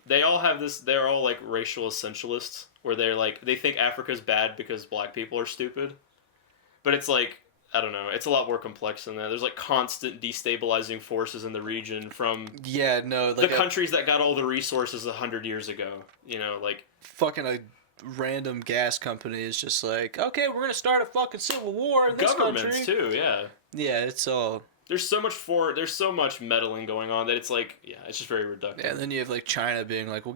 they all have this. They're all like racial essentialists, where they're like they think Africa's bad because black people are stupid, but it's like. I don't know. It's a lot more complex than that. There's like constant destabilizing forces in the region from the countries that got all the resources 100 years ago. You know, like fucking a random gas company is just like, okay, we're gonna start a fucking civil war in this country. Governments too, yeah. Yeah, it's all. There's so much meddling going on that it's like, it's just very reductive. Yeah, and then you have like China being like, we'll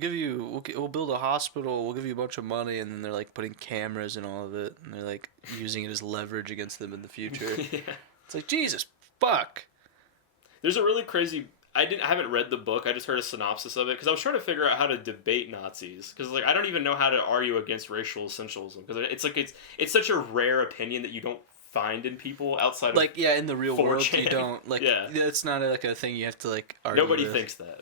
build a hospital, we'll give you a bunch of money, and then they're like putting cameras in all of it, and they're like using it as leverage against them in the future. Yeah. It's like, Jesus, fuck. There's a really crazy. I haven't read the book. I just heard a synopsis of it because I was trying to figure out how to debate Nazis because like I don't even know how to argue against racial essentialism because it's like it's such a rare opinion that you don't find in people outside of like in the real 4chan. World you don't like it's not like a thing you have to like argue nobody with. Thinks that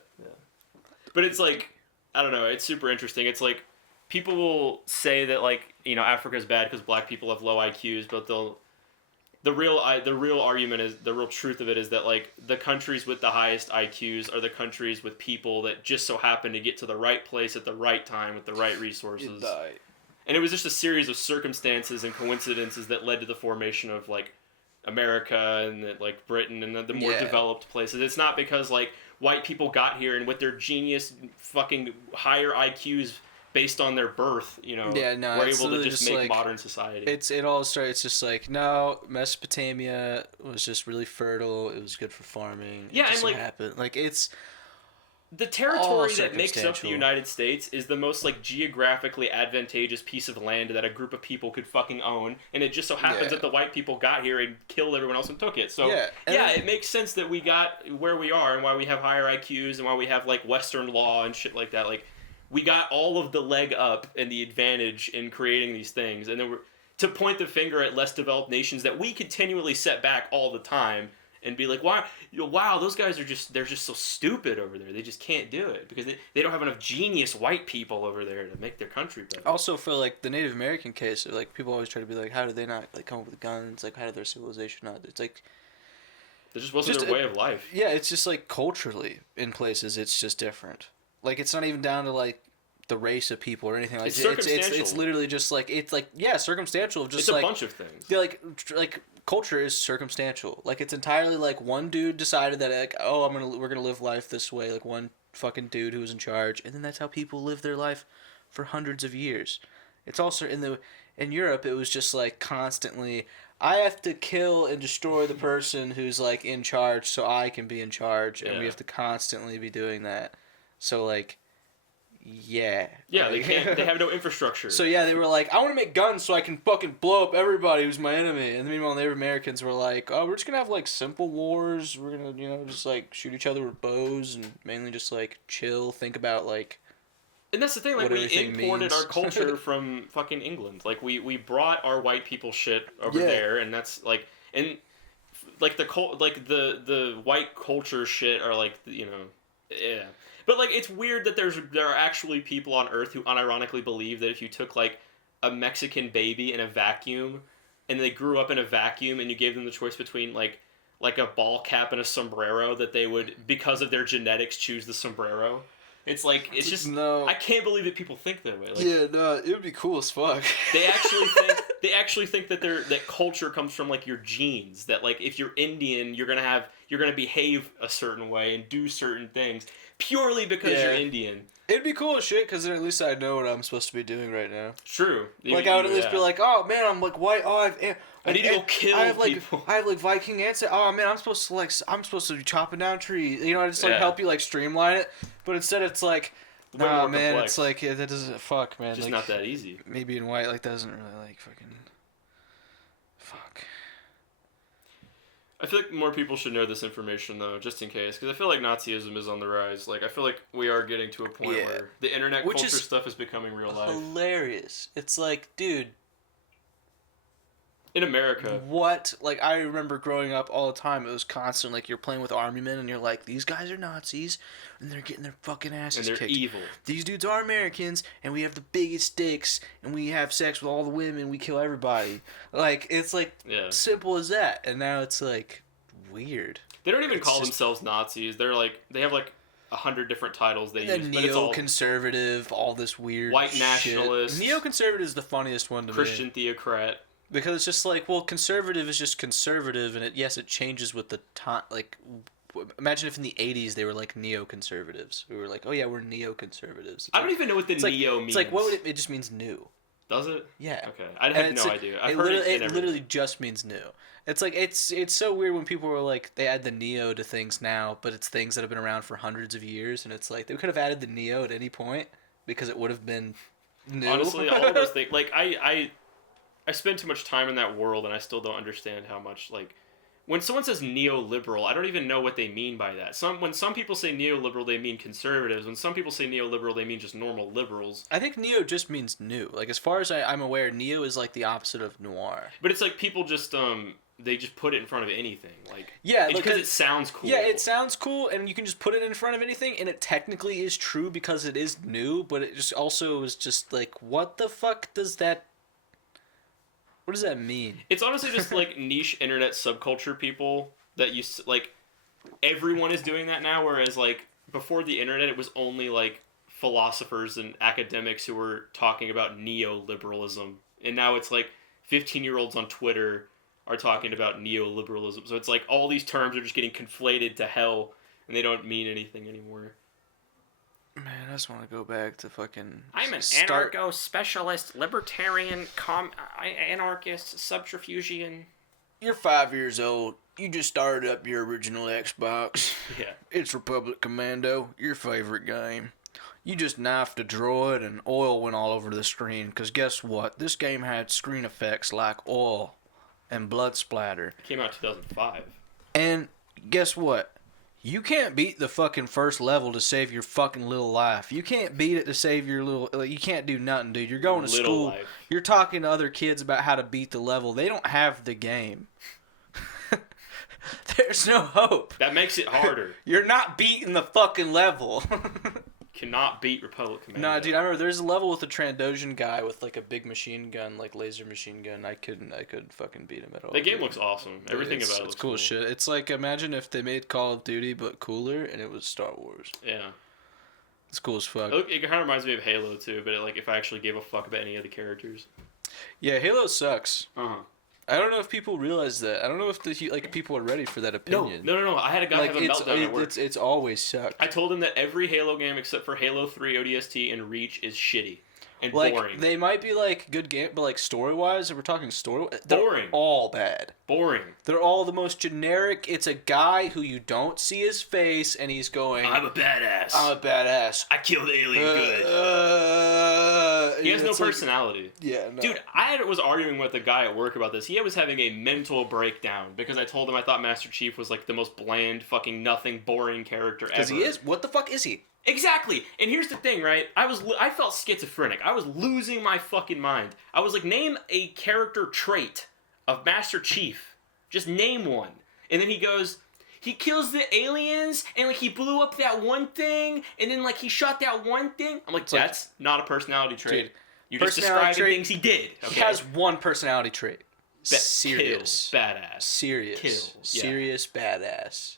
but it's like I don't know, it's super interesting. It's like people will say that like Africa's bad because black people have low IQs, but the real argument is the real truth of it is that like the countries with the highest IQs are the countries with people that just so happen to get to the right place at the right time with the right resources. And it was just a series of circumstances and coincidences that led to the formation of, like, America and, like, Britain and the more developed places. It's not because, like, white people got here and with their genius fucking higher IQs based on their birth, were able to just make like, modern society. It all started, it's just like, no, Mesopotamia was just really fertile. It was good for farming. Yeah, it just and, like... happened. Like, it's... The territory that makes up the United States is the most like geographically advantageous piece of land that a group of people could fucking own, and it just so happens that the white people got here and killed everyone else and took it. So it makes sense that we got where we are and why we have higher IQs and why we have like Western law and shit like that. Like we got all of the leg up and the advantage in creating these things, and then we're to point the finger at less developed nations that we continually set back all the time. And be like, wow, those guys they're just so stupid over there. They just can't do it because they don't have enough genius white people over there to make their country better. Also, for like the Native American case, like people always try to be like, how did they not like come up with guns? Like, how did their civilization not? It's like it just wasn't their way of life. Yeah, it's just like culturally in places, it's just different. Like it's not even down to like the race of people or anything like that. It's literally just like circumstantial. Just it's a bunch of things. Yeah, like culture is circumstantial. Like it's entirely like one dude decided that like we're gonna live life this way. Like one fucking dude who was in charge, and then that's how people live their life for hundreds of years. It's also in Europe it was just like constantly I have to kill and destroy the person who's like in charge so I can be in charge, and we have to constantly be doing that. So like. Yeah. Yeah, they can't. They have no infrastructure. So yeah, they were like, I want to make guns so I can fucking blow up everybody who's my enemy. And meanwhile, Native Americans were like, oh, we're just gonna have like simple wars. We're gonna, just like shoot each other with bows and mainly just like chill, think about like. And that's the thing, like we imported our culture from fucking England. Like we brought our white people shit over there, and that's like like the white culture shit are like yeah. But, like, it's weird that there are actually people on Earth who unironically believe that if you took, like, a Mexican baby in a vacuum, and they grew up in a vacuum, and you gave them the choice between, like a ball cap and a sombrero, that they would, because of their genetics, choose the sombrero. It's like, it's just, no. I can't believe that people think that way. Like, yeah, no, it would be cool as fuck. They actually think that that culture comes from, like, your genes. That, like, if you're Indian, you're gonna behave a certain way and do certain things. Purely because you're Indian. It'd be cool as shit, because then at least I know what I'm supposed to be doing right now. True. Like, I would at least be like, oh, man, I'm, like, white. Oh, I need to go kill people. I have, like, Viking ancestors. Oh, man, I'm supposed to be chopping down trees. You know, I just, like, help you, like, streamline it. But instead it's, like, nah, man, complex. It's, like, that doesn't, fuck, man. It's just like, not that easy. Me being white, like, doesn't really, like, fucking, fuck. I feel like more people should know this information, though, just in case. Because I feel like Nazism is on the rise. Like, I feel like we are getting to a point where the internet culture stuff is becoming real life. Hilarious. It's like, dude. In America. What? Like, I remember growing up all the time, it was constant, like, you're playing with army men, and you're like, these guys are Nazis, and they're getting their fucking asses kicked. And they're evil. These dudes are Americans, and we have the biggest dicks, and we have sex with all the women, we kill everybody. Like, it's, like, simple as that. And now it's, like, weird. They don't even call themselves Nazis. They're, like, they have, like, 100 different titles they use. But it's all neoconservative, all this weird white nationalist. Neoconservative is the funniest one to Christian theocrat. Because it's just like, well, conservative is just conservative, and it changes with the time. Like, imagine if in the 80s they were like neoconservatives. We were like, oh yeah, we're neoconservatives. I don't even know what the neo means. It's like, what would it just means new. Does it? Yeah. Okay. I have no idea. I've heard it literally just means new. It's like, it's so weird when people were like, they add the neo to things now, but it's things that have been around for hundreds of years, and it's like, they could have added the neo at any point, because it would have been new. Honestly, all of those things, like, I spend too much time in that world, and I still don't understand how much, like, when someone says neoliberal, I don't even know what they mean by that. When some people say neoliberal, they mean conservatives. When some people say neoliberal, they mean just normal liberals. I think neo just means new. Like, as far as I'm aware, neo is like the opposite of noir. But it's like people just they just put it in front of anything. Like, yeah, because it sounds cool. Yeah, it sounds cool, and you can just put it in front of anything, and it technically is true because it is new. But it just also is just like, what the fuck does that? What does that mean? It's honestly just, like, niche internet subculture people that like, everyone is doing that now, whereas, like, before the internet, it was only, like, philosophers and academics who were talking about neoliberalism. And now it's, like, 15-year-olds on Twitter are talking about neoliberalism. So it's, like, all these terms are just getting conflated to hell, and they don't mean anything anymore. Man, I just want to go back to fucking... I'm an anarcho-specialist, libertarian, anarchist, subterfugian. you're 5 years old. You just started up your original Xbox. Yeah. It's Republic Commando, your favorite game. You just knifed a droid and oil went all over the screen. Because guess what? This game had screen effects like oil and blood splatter. It came out in 2005. And guess what? You can't beat the fucking first level to save your fucking little life. You can't beat it to save your little... Like, you can't do nothing, dude. You're going to Little school. life. You're talking to other kids about how to beat the level. They don't have the game. There's no hope. That makes it harder. You're not beating the fucking level. Cannot beat Republic Commando. Nah, dude, I remember there's a level with a Trandoshan guy with like a big machine gun, like laser machine gun. I couldn't fucking beat him at all. The game looks awesome. Everything it's, about it it's looks cool shit. It's like, imagine if they made Call of Duty but cooler and it was Star Wars. Yeah. It's cool as fuck. It kind of reminds me of Halo too, but like if I actually gave a fuck about any of the characters. Yeah, Halo sucks. Uh-huh. I don't know if people realize that. I don't know if people are ready for that opinion. No. I had a guy have a meltdown at work. It's always sucked. I told him that every Halo game except for Halo 3 ODST and Reach is shitty and like, boring. They might be like good game, but like story wise, if we're talking story, they're boring. All bad. Boring. They're all the most generic. It's a guy who you don't see his face, and he's going, I'm a badass. I killed alien good. He has no personality. Yeah, no. Dude, I was arguing with a guy at work about this. He was having a mental breakdown because I told him I thought Master Chief was like the most bland, fucking nothing, boring character ever. Because he is. What the fuck is he? Exactly. And here's the thing, right? I felt schizophrenic. I was losing my fucking mind. I was like, name a character trait of Master Chief. Just name one. And then he goes, he kills the aliens, and like he blew up that one thing, and then like he shot that one thing. I'm like, that's not a personality trait. Dude, you're just describing things he did. Okay? He has one personality trait. Serious. Kill. Badass. Serious. Kill. Yeah. Serious badass.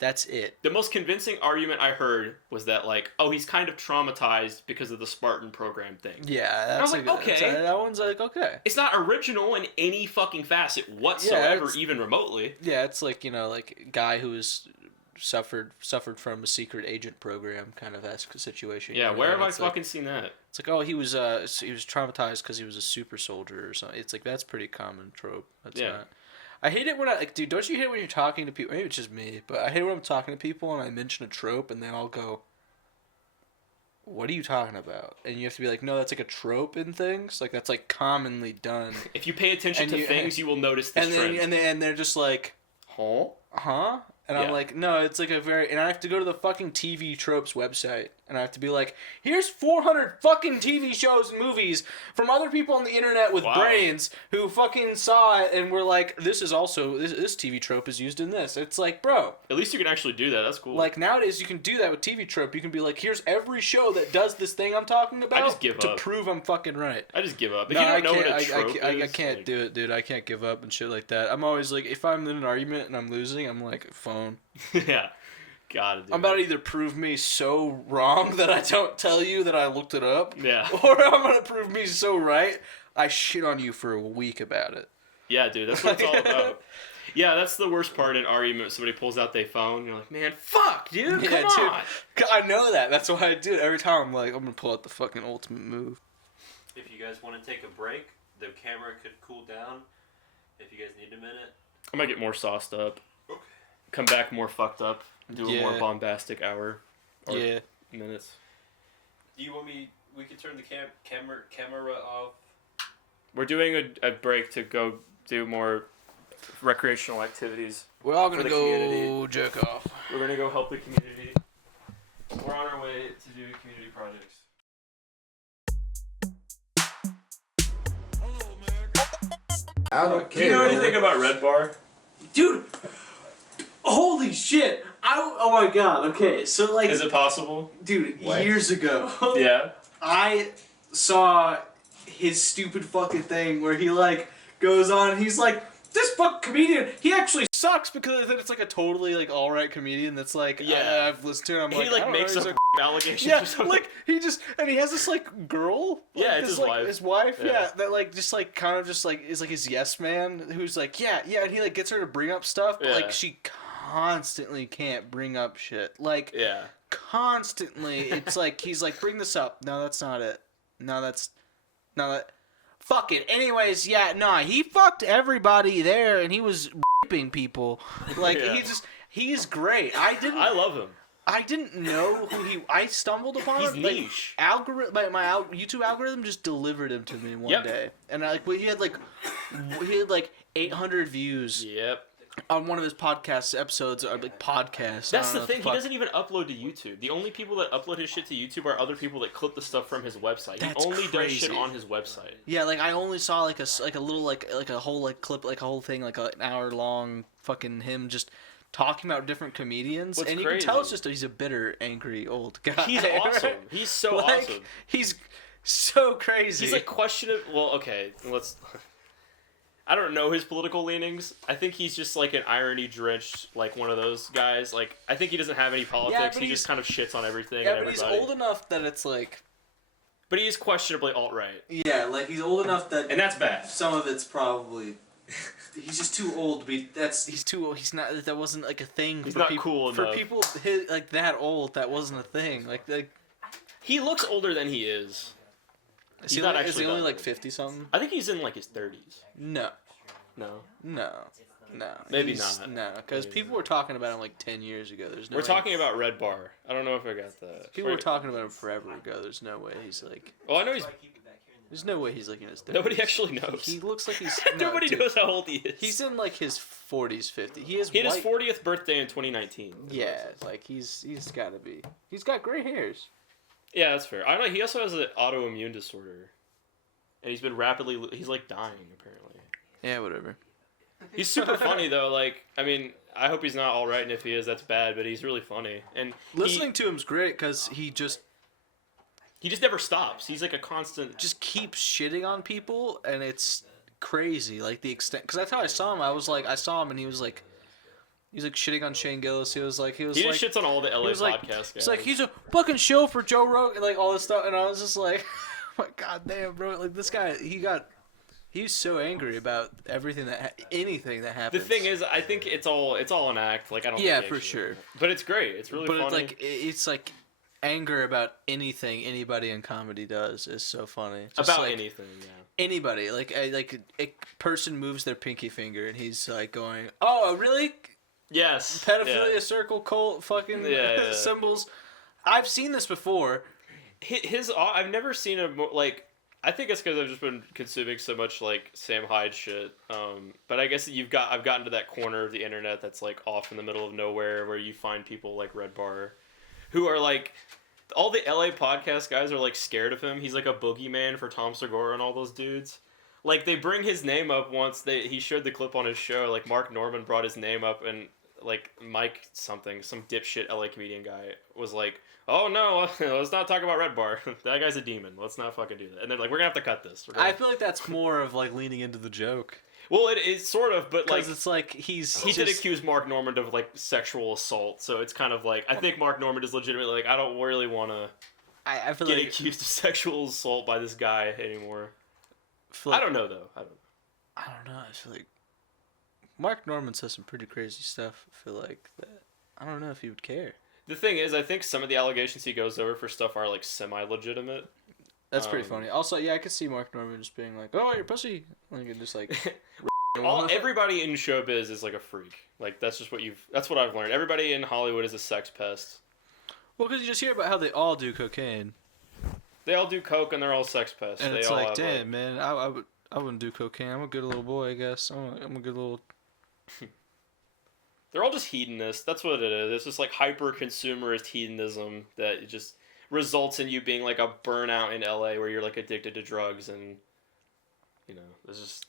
That's it. The most convincing argument I heard was that, like, oh, he's kind of traumatized because of the Spartan program thing. Yeah, that's I was like, okay. That one's like, okay. It's not original in any fucking facet whatsoever, even remotely. Yeah, it's like, like a guy who is suffered from a secret agent program kind of esque situation. Yeah, where have I fucking seen that? It's like, oh, he was traumatized because he was a super soldier or something. It's like, that's pretty common trope. That's not. I hate it when dude, don't you hate it when you're talking to people? Maybe it's just me, but I hate it when I'm talking to people and I mention a trope and they all go, what are you talking about? And you have to be like, no, that's like a trope in things. Like, that's like commonly done. If you pay attention to things, you will notice this trend. And they're just like, huh? And I'm like, no, it's like and I have to go to the fucking TV Tropes website, and I have to be like, here's 400 fucking TV shows and movies from other people on the internet with brains who fucking saw it and were like, this TV trope is used in this. It's like, bro. At least you can actually do that. That's cool. Like, nowadays you can do that with TV Trope. You can be like, here's every show that does this thing I'm talking about. I just give to up. prove I'm fucking right. I just give up. If you don't know what a trope is, I can't do it, dude. I can't give up and shit like that. I'm always like, if I'm in an argument and I'm losing, I'm like, phone. Yeah. Gotta do I'm about to either prove me so wrong that I don't tell you that I looked it up. Yeah. Or I'm gonna prove me so right, I shit on you for a week about it. Yeah, dude, that's what it's all about. Yeah, that's the worst part in an argument. Somebody pulls out their phone, you're like, man, fuck, dude, come on. Dude, I know that. That's why I do it. Every time I'm like, I'm gonna pull out the fucking ultimate move. If you guys want to take a break, the camera could cool down. If you guys need a minute. I might get more sauced up. Okay. Come back more fucked up. Do a more bombastic hour. Or minutes. Do you want me? We could turn the camera off. We're doing a break to go do more recreational activities. We're all gonna go community. jerk off. We're gonna go help the community. We're on our way to do community projects. Do you know anything about Red Bar? Dude, holy shit. Oh my god, okay, so like... Is it possible? Dude, years ago... Yeah? I saw his stupid fucking thing where he like goes on and he's like, this fucking comedian, he actually sucks because it's like a totally like alright comedian that's like, I've listened to him. He like makes up allegations or something. Like he has this like girl. Like, it's his wife. His wife, that like just like kind of just like is like his yes man who's like, and he like gets her to bring up stuff, but like she constantly can't bring up shit. Like constantly it's like he's like, bring this up. No, that's not it. No, that Fuck it. Anyways, yeah, nah, he fucked everybody there, and he was raping people. Like, he's great. I love him. I didn't know who I stumbled upon him. He's niche. Like, my YouTube algorithm just delivered him to me one day, and he had like 800 views. Yep. On one of his podcast episodes, or like podcasts. That's the thing. He doesn't even upload to YouTube. The only people that upload his shit to YouTube are other people that clip the stuff from his website. That's he only crazy. does shit on his website. Yeah, like I only saw like a little like a whole like clip, like a whole thing, like an hour long fucking him just talking about different comedians, and you can tell it's just he's a bitter, angry old guy. He's awesome. He's so awesome. He's so crazy. He's like questionable. Well, okay, let's. I don't know his political leanings. I think he's just like an irony-drenched, like one of those guys. Like, I think he doesn't have any politics. He just kind of shits on everything and everybody. Yeah, but he's old enough that it's like... But he is questionably alt-right. Yeah, like he's old enough that... And that's bad. Some of it's probably... He's just too old to be... He's too old. He's not... That wasn't like a thing he's for not people. Cool for enough. people like that old, that wasn't a thing. Like he looks older than he is. Is he only like 50-something? I think he's in like his 30s. No. No. Maybe not. No, because people were talking about him like 10 years ago. We're talking about Red Bar. I don't know if I got that. People were talking about him forever ago. There's no way he's like... Oh, I know he's... There's no way he's like in his 30s. Nobody actually knows. He looks like he's... Nobody knows how old he is. He's in like his 40s, 50s. He had his 40th birthday in 2019. Yeah, like he's got to be. He's got gray hairs. Yeah, that's fair. I know he also has an autoimmune disorder. And he's been he's like dying, apparently. Yeah, whatever. He's super funny though. Like, I mean, I hope he's not all right, and if he is, that's bad. But he's really funny, and listening to him's great because he just never stops. He's like a constant. Just keeps shitting on people, and it's crazy. Like the extent, because that's how I saw him. I saw him, and he was like shitting on Shane Gillis. He just shits on all the LA podcast guys. He's like, he's a fucking show for Joe Rogan, like all this stuff, and I was just like, oh my god damn, bro, like this guy, he's so angry about everything anything that happens. The thing is, I think it's all an act. Like I don't. Yeah, for sure. But it's great. It's really funny. But it's like anger about anything anybody in comedy does is so funny. Just about anything, yeah. Anybody, like a person moves their pinky finger and he's like going, "Oh, really? Yes. Pedophilia, circle, cult, fucking symbols." I've seen this before. I've never seen a like. I think it's because I've just been consuming so much like Sam Hyde shit. But I guess I've gotten to that corner of the internet that's like off in the middle of nowhere where you find people like Red Bar, who are like, all the LA podcast guys are like scared of him. He's like a boogeyman for Tom Segura and all those dudes. Like they bring his name up once. He showed the clip on his show. Like Mark Norman brought his name up and like Mike something, some dipshit LA comedian guy was like, "Oh no, let's not talk about Red Bar. That guy's a demon. Let's not fucking do that." And they're like, "We're gonna have to cut this." I feel like that's more of like leaning into the joke. Well, it is sort of, but like it's like he did accuse Mark Normand of like sexual assault, so it's kind of like I think Mark Normand is legitimately like I don't really want to. I feel get accused of sexual assault by this guy anymore. I don't know though. I don't know. I feel like Mark Normand says some pretty crazy stuff. I feel like that. I don't know if he would care. The thing is, I think some of the allegations he goes over for stuff are like semi-legitimate. That's pretty funny. Also, yeah, I could see Mark Normand just being like, "Oh, you're pussy," like and just like. Everybody in showbiz is like a freak. Like that's what I've learned. Everybody in Hollywood is a sex pest. Well, because you just hear about how they all do cocaine. They all do coke and they're all sex pests. And it's like, damn, man, I wouldn't do cocaine. I'm a good little boy, I guess. I'm a good little. They're all just hedonists. That's what it is. It's just like hyper-consumerist hedonism that it just results in you being like a burnout in LA where you're like addicted to drugs and, you know, it's just.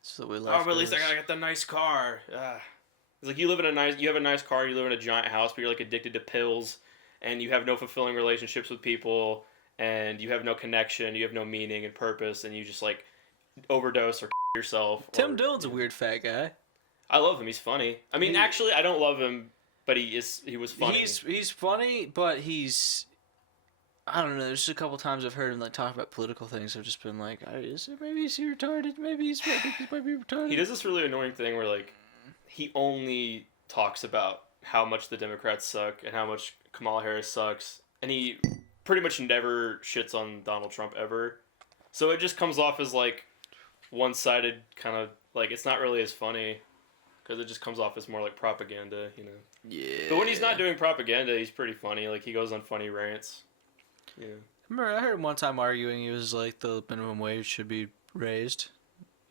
It's the way life but at goes. least I gotta get the nice car. It's like you have a nice car, you live in a giant house, but you're like addicted to pills, and you have no fulfilling relationships with people, and you have no connection, you have no meaning and purpose, and you just like overdose or yourself. Tim Dillon's a weird fat guy. I love him. He's funny. I mean, actually, I don't love him, but he was funny. He's funny, but he's. I don't know. There's just a couple times I've heard him like talk about political things. I've just been like, maybe he's retarded. Maybe he might be retarded. He does this really annoying thing where like, he only talks about how much the Democrats suck and how much Kamala Harris sucks, and he pretty much never shits on Donald Trump ever. So it just comes off as like one-sided kind of like it's not really as funny because it just comes off as more like propaganda, you know. Yeah. But when he's not doing propaganda, he's pretty funny. Like he goes on funny rants. Yeah. I heard him one time arguing. He was like the minimum wage should be raised.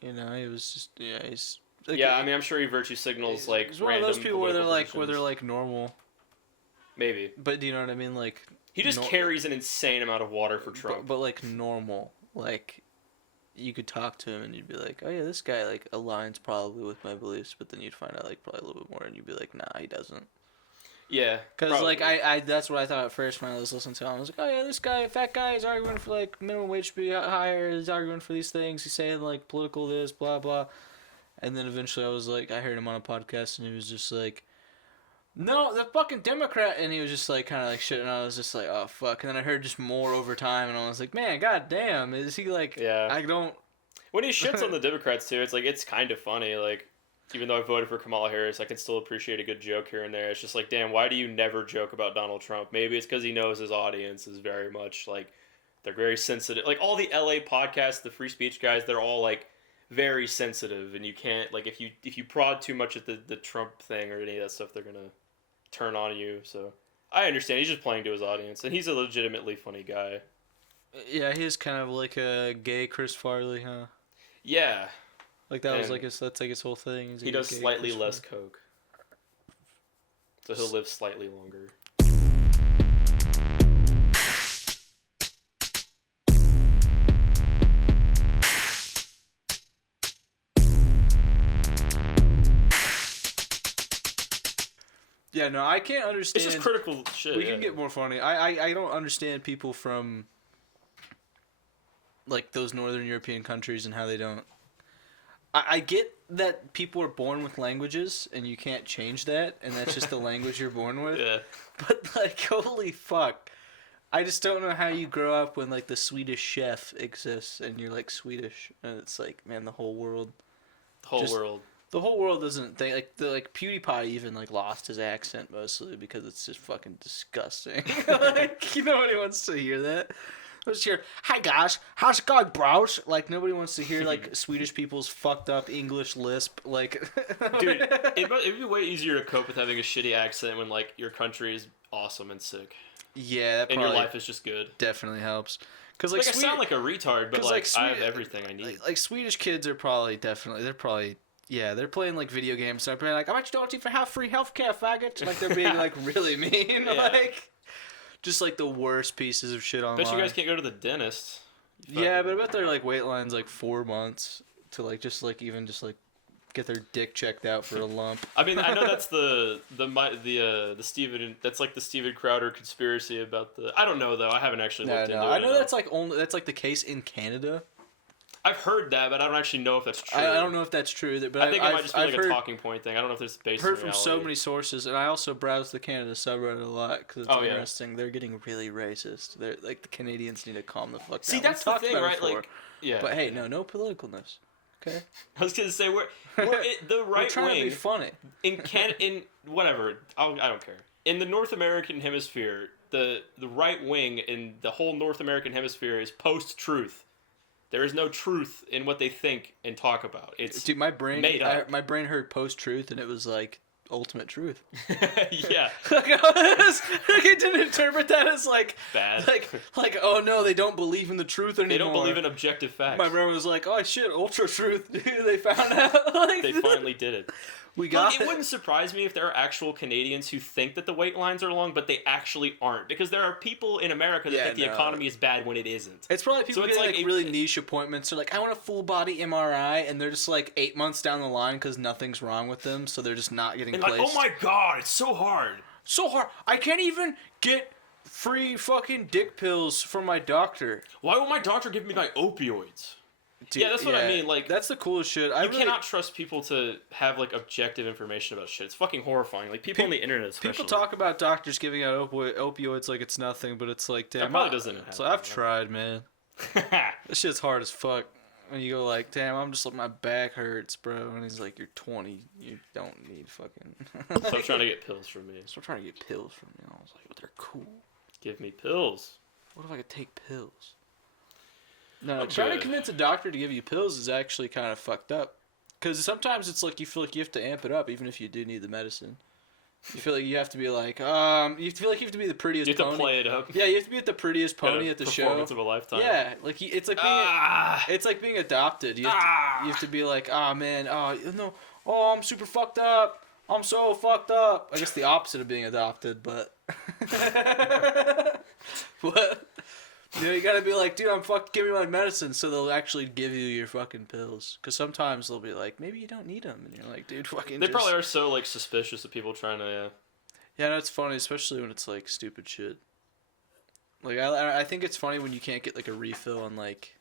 You know, he was just he's. Like, yeah, I mean, I'm sure he virtue signals like. He's one of those people where they're like normal. Maybe. But do you know what I mean? Like he just carries an insane amount of water for Trump. But like normal, like you could talk to him and you'd be like, oh yeah, this guy like aligns probably with my beliefs. But then you'd find out like probably a little bit more, and you'd be like, nah, he doesn't. Yeah. Because like I that's what I thought at first when I was listening to him. I was like, oh yeah, this guy, fat guy, is arguing for like minimum wage should be higher. He's arguing for these things. He's saying like political this, blah blah. And then eventually I was like, I heard him on a podcast and he was just like, no, the fucking Democrat, and he was just like kind of like shit, and I was just like, oh fuck. And then I heard just more over time, and I was like, man, goddamn, is he like? Yeah. I don't. When he shits on the Democrats too, it's like it's kind of funny. Like, even though I voted for Kamala Harris, I can still appreciate a good joke here and there. It's just like, damn, why do you never joke about Donald Trump? Maybe it's because he knows his audience is very much like they're very sensitive. Like all the LA podcasts, the free speech guys, they're all like very sensitive, and you can't like if you prod too much at the Trump thing or any of that stuff, they're gonna turn on you. So I understand he's just playing to his audience, and he's a legitimately funny guy. Yeah, he's kind of like a gay Chris Farley, huh? Yeah, like that was like that's like his whole thing. He does slightly less coke, so he'll live slightly longer. Yeah, no, I can't understand. It's just critical shit. We can get more funny. I don't understand people from like those Northern European countries and how they don't. I get that people are born with languages and you can't change that, and that's just the language you're born with. Yeah. But like, holy fuck. I just don't know how you grow up when like the Swedish chef exists and you're like Swedish, and it's like, man, the whole world. The whole world doesn't think like PewDiePie even like lost his accent mostly because it's just fucking disgusting. Like nobody wants to hear that. Let's hear, hi guys, how's it going, bros? Like nobody wants to hear like Swedish people's fucked up English lisp. Like, dude, it'd be way easier to cope with having a shitty accent when like your country is awesome and sick. Yeah, that and your life is just good. Definitely helps. Cause like I sound like a retard, but like I have everything I need. Like Swedish kids are probably they're playing like video games. So they're like, I bet you don't even have free healthcare, faggot. Like they're being like really mean, like just like the worst pieces of shit online. Bet you guys can't go to the dentist. Yeah, but I bet their like wait line's like 4 months to like just get their dick checked out for a lump. I mean, I know that's the Steven, that's like the Steven Crowder conspiracy about the. I don't know though. I haven't actually looked into it. I know that's like the case in Canada. I've heard that, but I don't actually know if that's true. I don't know if that's true either, but I think it might just be like a talking point thing. I don't know if there's base. I've heard from so many sources, and I also browse the Canada subreddit a lot because it's interesting. Yeah. They're getting really racist. They're like the Canadians need to calm the fuck down. See, that's the thing, right? Like, yeah. But hey, no politicalness. Okay. I was gonna say we're the right we're trying wing. To be funny. in whatever. I don't care. In the North American hemisphere, the right wing in the whole North American hemisphere is post-truth. There is no truth in what they think and talk about. It's dude, my brain made up. My brain heard post-truth and it was like ultimate truth. Yeah. I didn't interpret that as like bad. Like oh no, they don't believe in the truth anymore. They don't believe in objective facts. My brain was like, oh shit, ultra truth. They found out. Like, they finally did it. We got it wouldn't surprise me if there are actual Canadians who think that the wait lines are long, but they actually aren't. Because there are people in America that think the economy is bad when it isn't. It's probably people getting like really niche appointments. They're like, I want a full body MRI, and they're just like 8 months down the line because nothing's wrong with them, so they're just not getting placed. Like, oh my god, it's so hard. So hard. I can't even get free fucking dick pills from my doctor. Why won't my doctor give me my opioids? Dude, yeah, that's what I mean. Like, that's the coolest shit. You cannot trust people to have like objective information about shit. It's fucking horrifying. Like people on the internet, especially. People talk about doctors giving out opioids like it's nothing, but it's like, damn. That probably doesn't happen. So I've tried, man. This shit's hard as fuck. And you go like, damn, I'm just like my back hurts, bro. And he's like, you're 20, you don't need fucking. Stop trying to get pills from me. Stop trying to get pills from me. I was like, but they're cool. Give me pills. What if I could take pills? No, trying to convince a doctor to give you pills is actually kind of fucked up. Because sometimes it's like you feel like you have to amp it up, even if you do need the medicine. You feel like you have to be like, you feel like you have to be the prettiest. You have to play it up. Yeah, you have to be the prettiest pony at the show. Performance of a lifetime. Yeah, like it's like being adopted. You have to be like, oh man, oh no, oh I'm super fucked up. I'm so fucked up. I guess the opposite of being adopted, but what? You know, you gotta be like, dude, I'm fucked. Give me my medicine, so they'll actually give you your fucking pills. Because sometimes they'll be like, maybe you don't need them, and you're like, dude, fucking. They probably are so like suspicious of people trying to. Yeah, no, it's funny, especially when it's like stupid shit. Like I think it's funny when you can't get like a refill on like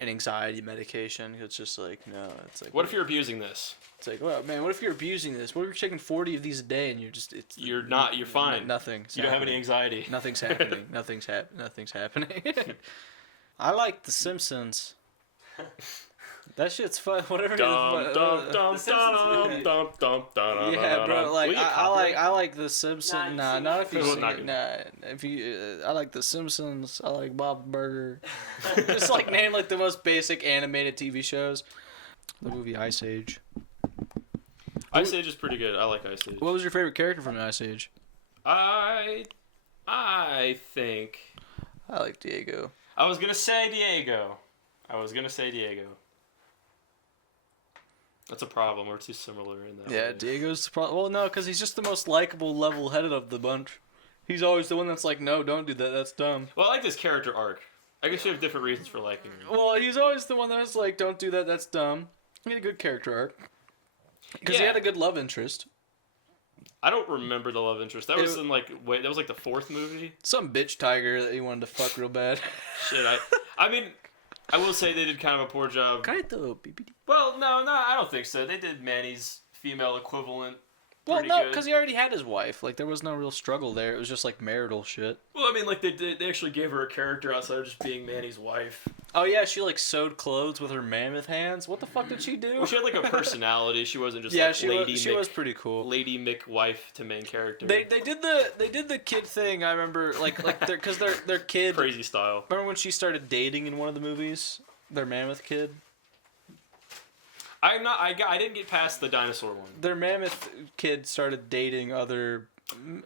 an anxiety medication. It's just like no, it's like. What if you're abusing this? It's like, well, man, what if you're abusing this? What if you're taking 40 of these a day and you're not. You're fine. Nothing. You don't have any anxiety. Nothing's happening. Nothing's happening. I like The Simpsons. That shit's fun. Whatever. Yeah, bro. Like I like The Simpsons. Nah, not if you sing it. Nah, if you. I like The Simpsons. I like Bob's Burger. Just like name like the most basic animated TV shows. The movie Ice Age. Ice Age is pretty good. I like Ice Age. What was your favorite character from Ice Age? I think I like Diego. I was gonna say Diego. That's a problem. We're too similar in that. Yeah, way. Diego's the problem. Well, no, because he's just the most likable, level-headed of the bunch. He's always the one that's like, no, don't do that. That's dumb. Well, I like this character arc. I guess you have different reasons for liking him. Well, he's always the one that's like, don't do that. That's dumb. He had a good character arc. Because he had a good love interest. I don't remember the love interest. That was in like that was like the fourth movie. Some bitch tiger that he wanted to fuck real bad. Shit, I mean, I will say they did kind of a poor job. Well, no, I don't think so. They did Manny's female equivalent. Well, no, because he already had his wife. Like, there was no real struggle there. It was just, like, marital shit. Well, I mean, like, they actually gave her a character outside of just being Manny's wife. Oh, yeah, she, like, sewed clothes with her mammoth hands. What the fuck did she do? Well, she had, like, a personality. She wasn't just, she was pretty cool. Lady McWife to main character. They did the kid thing, I remember, because their kid... Crazy style. Remember when she started dating in one of the movies? Their mammoth kid? I didn't get past the dinosaur one. Their mammoth kid started dating other,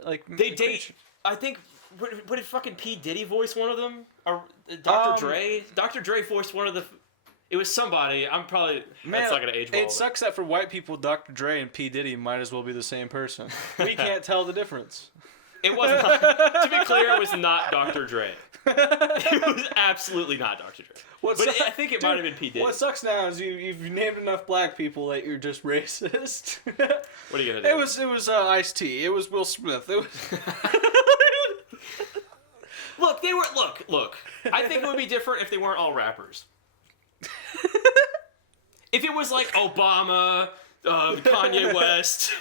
like... They date... I think... What did fucking P. Diddy voice one of them? Or Dr. Dre? Dr. Dre voiced one of the... It was somebody. I'm probably... that's not going to age well. It sucks that for white people, Dr. Dre and P. Diddy might as well be the same person. We can't tell the difference. It was not... To be clear, it was not Dr. Dre. It was absolutely not Dr. Dre. I think it might have been P. Diddy. What sucks now is you've named enough black people that you're just racist. What are you gonna do? It was Ice-T. It was Will Smith. It was... Look, they were... Look. I think it would be different if they weren't all rappers. If it was like Obama, Kanye West...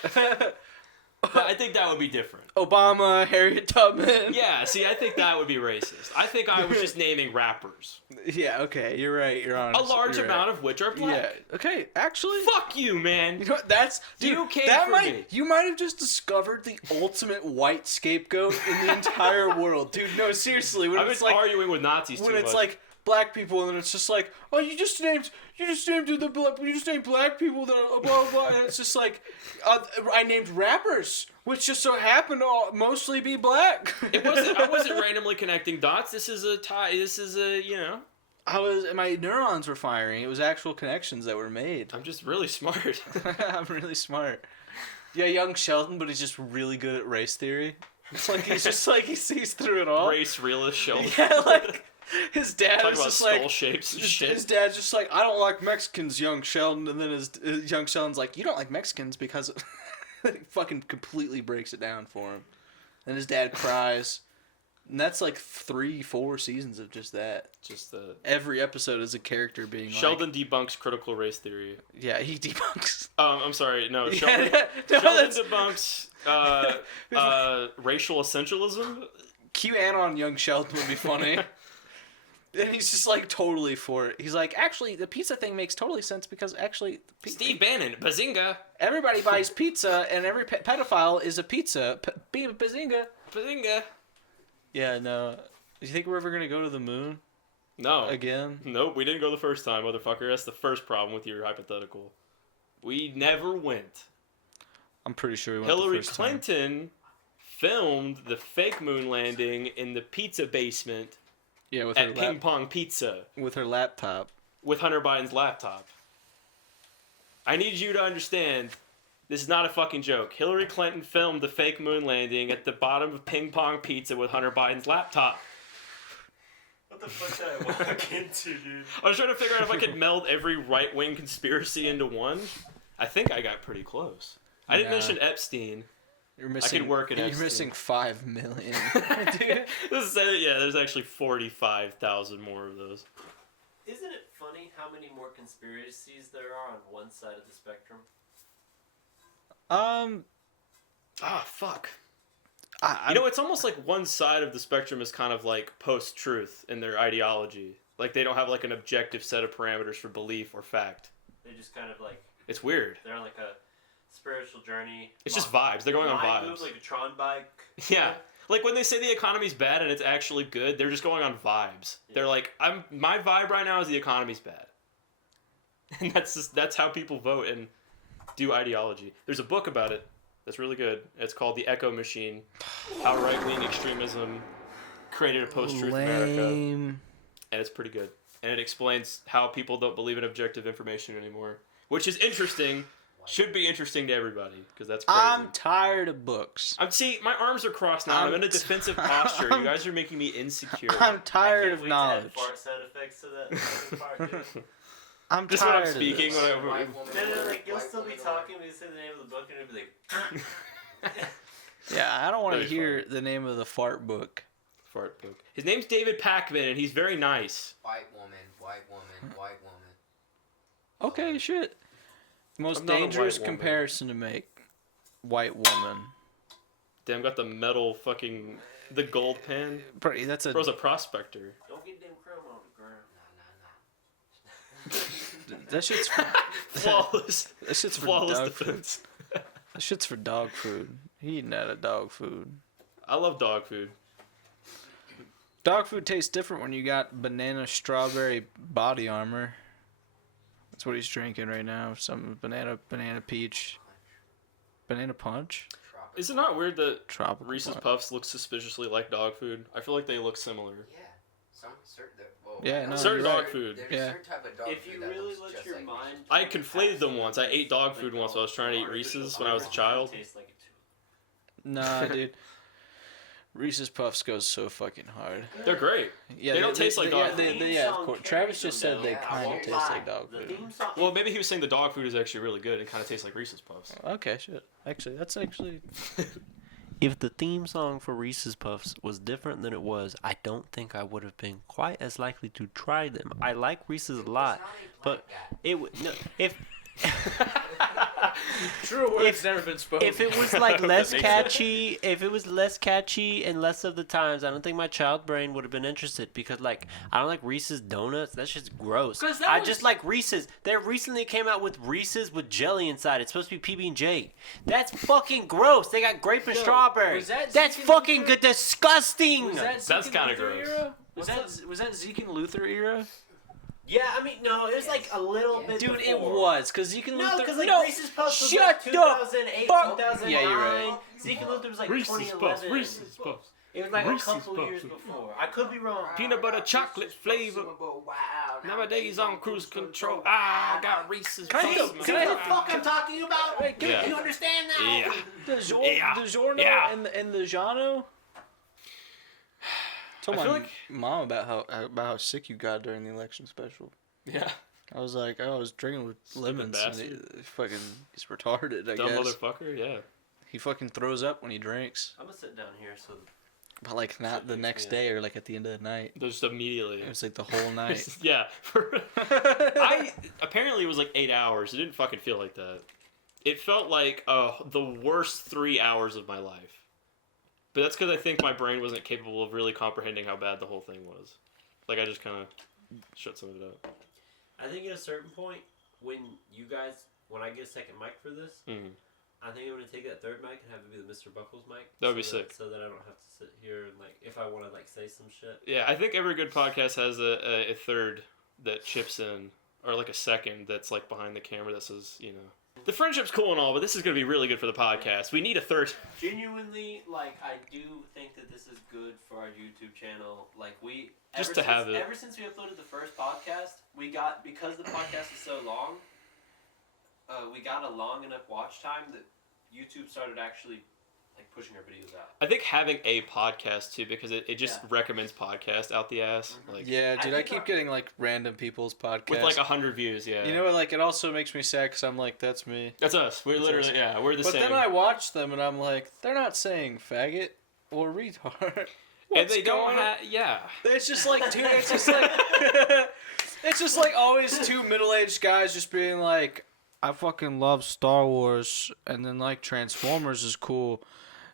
I think that would be different. Obama, Harriet Tubman. Yeah, see, I think that would be racist. I think I was just naming rappers. Yeah, okay, you're right. You're honest. A large amount of which are black. Yeah, okay, actually. Fuck you, man. You know what? That's... Dude, you might have just discovered the ultimate white scapegoat in the entire world. Dude, no, seriously. I've been arguing with Nazis too much. When it's like black people, and then it's just like, oh, you just named black people, that blah blah, and it's just like, I named rappers, which just so happen to mostly be black. I wasn't randomly connecting dots. This is a tie. My neurons were firing. It was actual connections that were made. I'm just really smart. I'm really smart. Yeah, young Sheldon, but he's just really good at race theory. It's like he's just like he sees through it all. Race realist Sheldon. Yeah, like. His dad was just skull like shapes and shit. His dad's just like, I don't like Mexicans, young Sheldon, and then his young Sheldon's like, you don't like Mexicans because he fucking completely breaks it down for him, and his dad cries, and that's like 3-4 seasons of just that. Every episode is a character being Sheldon debunks critical race theory. Yeah, he debunks. I'm sorry, no. Sheldon debunks racial essentialism. QAnon young Sheldon would be funny. And he's just like totally for it. He's like, actually, the pizza thing makes totally sense because actually... Steve Bannon, bazinga. Everybody buys pizza and every pedophile is a pizza. Bazinga. Bazinga. Yeah, no. Do you think we're ever going to go to the moon? No. Again? Nope, we didn't go the first time, motherfucker. That's the first problem with your hypothetical. We never went. I'm pretty sure we went Hillary the first time. Clinton filmed the fake moon landing in the pizza basement with at Ping Pong Pizza. With her laptop. With Hunter Biden's laptop. I need you to understand, this is not a fucking joke. Hillary Clinton filmed the fake moon landing at the bottom of Ping Pong Pizza with Hunter Biden's laptop. What the fuck did I walk into, dude? I was trying to figure out if I could meld every right-wing conspiracy into one. I think I got pretty close. I didn't mention Epstein. You're missing, I could work at Epstein. You're missing 5 million. Dude. There's actually 45,000 more of those. Isn't it funny how many more conspiracies there are on one side of the spectrum? Fuck. It's almost like one side of the spectrum is kind of like post-truth in their ideology. Like they don't have like an objective set of parameters for belief or fact. They just kind of like... It's weird. They're on like a spiritual journey. It's just vibes. They're going on vibes. Move like a Tron bike. Yeah. Like when they say the economy's bad and it's actually good, they're just going on vibes. Yeah. They're like, my vibe right now is the economy's bad. And that's how people vote and do ideology. There's a book about it that's really good. It's called The Echo Machine. How right-wing extremism created a post-truth America. And it's pretty good. And it explains how people don't believe in objective information anymore. Which is interesting. Should be interesting to everybody, because that's crazy. I'm tired of books. My arms are crossed now. I'm in a defensive posture. You guys are making me insecure. I'm tired of knowledge. I can't wait to add fart sound effects to that part, dude. I'm just tired when I'm speaking. You'll still be talking when you say the name of the book, and it'll be like... Yeah, I don't want to hear the name of the fart book. Fart book. His name's David Pakman, and he's very nice. White woman, white woman, white woman. Okay, shit. Most dangerous comparison to make. White woman. Damn, got the metal fucking... The gold pan. That's Bro's a prospector. Don't get them crumb on the ground. That shit's for... Flawless. That shit's for flawless dog defense. food. That shit's for dog food. He eating out of dog food. I love dog food. Dog food tastes different when you got banana strawberry body armor. That's what he's drinking right now. Some banana peach. Banana punch? Is it not weird that Tropical Reese's punch. Puffs look suspiciously like dog food? I feel like they look similar. Yeah. Some certain... Well, Yeah, no, certain you're dog right. food. There's Yeah. a certain type of dog If food you that really looks let just your like mind... I conflated them once. I ate dog food once while I was trying to eat Reese's when I was a child. Tastes like it too. Nah, dude. Reese's Puffs goes so fucking hard. They're great. Yeah, They don't taste like dog food. Yeah, of course. Travis just said they kind of taste like dog The food. theme song... Well, maybe he was saying the dog food is actually really good and kind of tastes like Reese's Puffs. Okay, shit. Actually, that's actually... If the theme song for Reese's Puffs was different than it was, I don't think I would have been quite as likely to try them. I like Reese's a lot, but it would no, if True words never been spoken. if it was like less That makes catchy, if it was less catchy and less of the times, I don't think my child brain would have been interested because like I don't like Reese's donuts. That shit's gross. Just like Reese's. They recently came out with Reese's with jelly inside. It's supposed to be PB&J. That's fucking gross. They got grape and strawberry. That's fucking good, disgusting. That's kind of gross. Was that Zeke and Luther era? Yeah, I mean, no, it was like a little bit. Dude, before. it was because Zeke and Luther. No, because like Reese's Puffs was shut like the 2008, fuck- 2009. Yeah, you're right. Zeke and Luther was like Reese's 2011. Puffs. Reese's Puffs. It was like Reese's a couple Puffs. years before. I could be wrong. Peanut butter chocolate flavor. Nowadays on cruise control. I got Reese's Puffs. See what the fuck I'm talking about? Wait, Yeah. You understand now? Yeah. The Giorno Yeah. and the Giano. Told I my feel like- mom about how sick you got during the election special. Yeah. I was like, I was drinking with Stupid lemons. And bastard. he's retarded. I Dumb guess motherfucker. Yeah. he fucking throws up when he drinks, I'm gonna sit down here so. but like not the next day or like at the end of the night. Just immediately. It was like the whole night. Yeah. Apparently it was like 8 hours. It didn't fucking feel like that. It felt like the worst 3 hours of my life. But that's because I think my brain wasn't capable of really comprehending how bad the whole thing was. Like I just kind of shut some of it up. I think at a certain point, when I get a second mic for this, I think I'm gonna take that third mic and have it be the Mr. Buckles mic. That would be sick. So that I don't have to sit here and like if I want to like say some shit. Yeah, I think every good podcast has a third that chips in, or like a second that's like behind the camera that says, you know, the friendship's cool and all, but this is gonna be really good for the podcast. We need a third. Genuinely, like I do think that this is good for our YouTube channel. Like ever since we uploaded the first podcast, because the podcast is so long. We got a long enough watch time that YouTube started actually like pushing our videos out. I think having a podcast too, because it just recommends podcasts out the ass. Mm-hmm. Like yeah, dude, I keep getting like random people's podcasts with like 100 views. Yeah, you know what? Like it also makes me sad because I'm like, that's me. That's us. We're literally we're the same. But then I watch them and I'm like, they're not saying faggot or retard. And they don't have, It's just like, dude, it's just like, it's just like always two middle-aged guys just being like, I fucking love Star Wars, and then like Transformers is cool.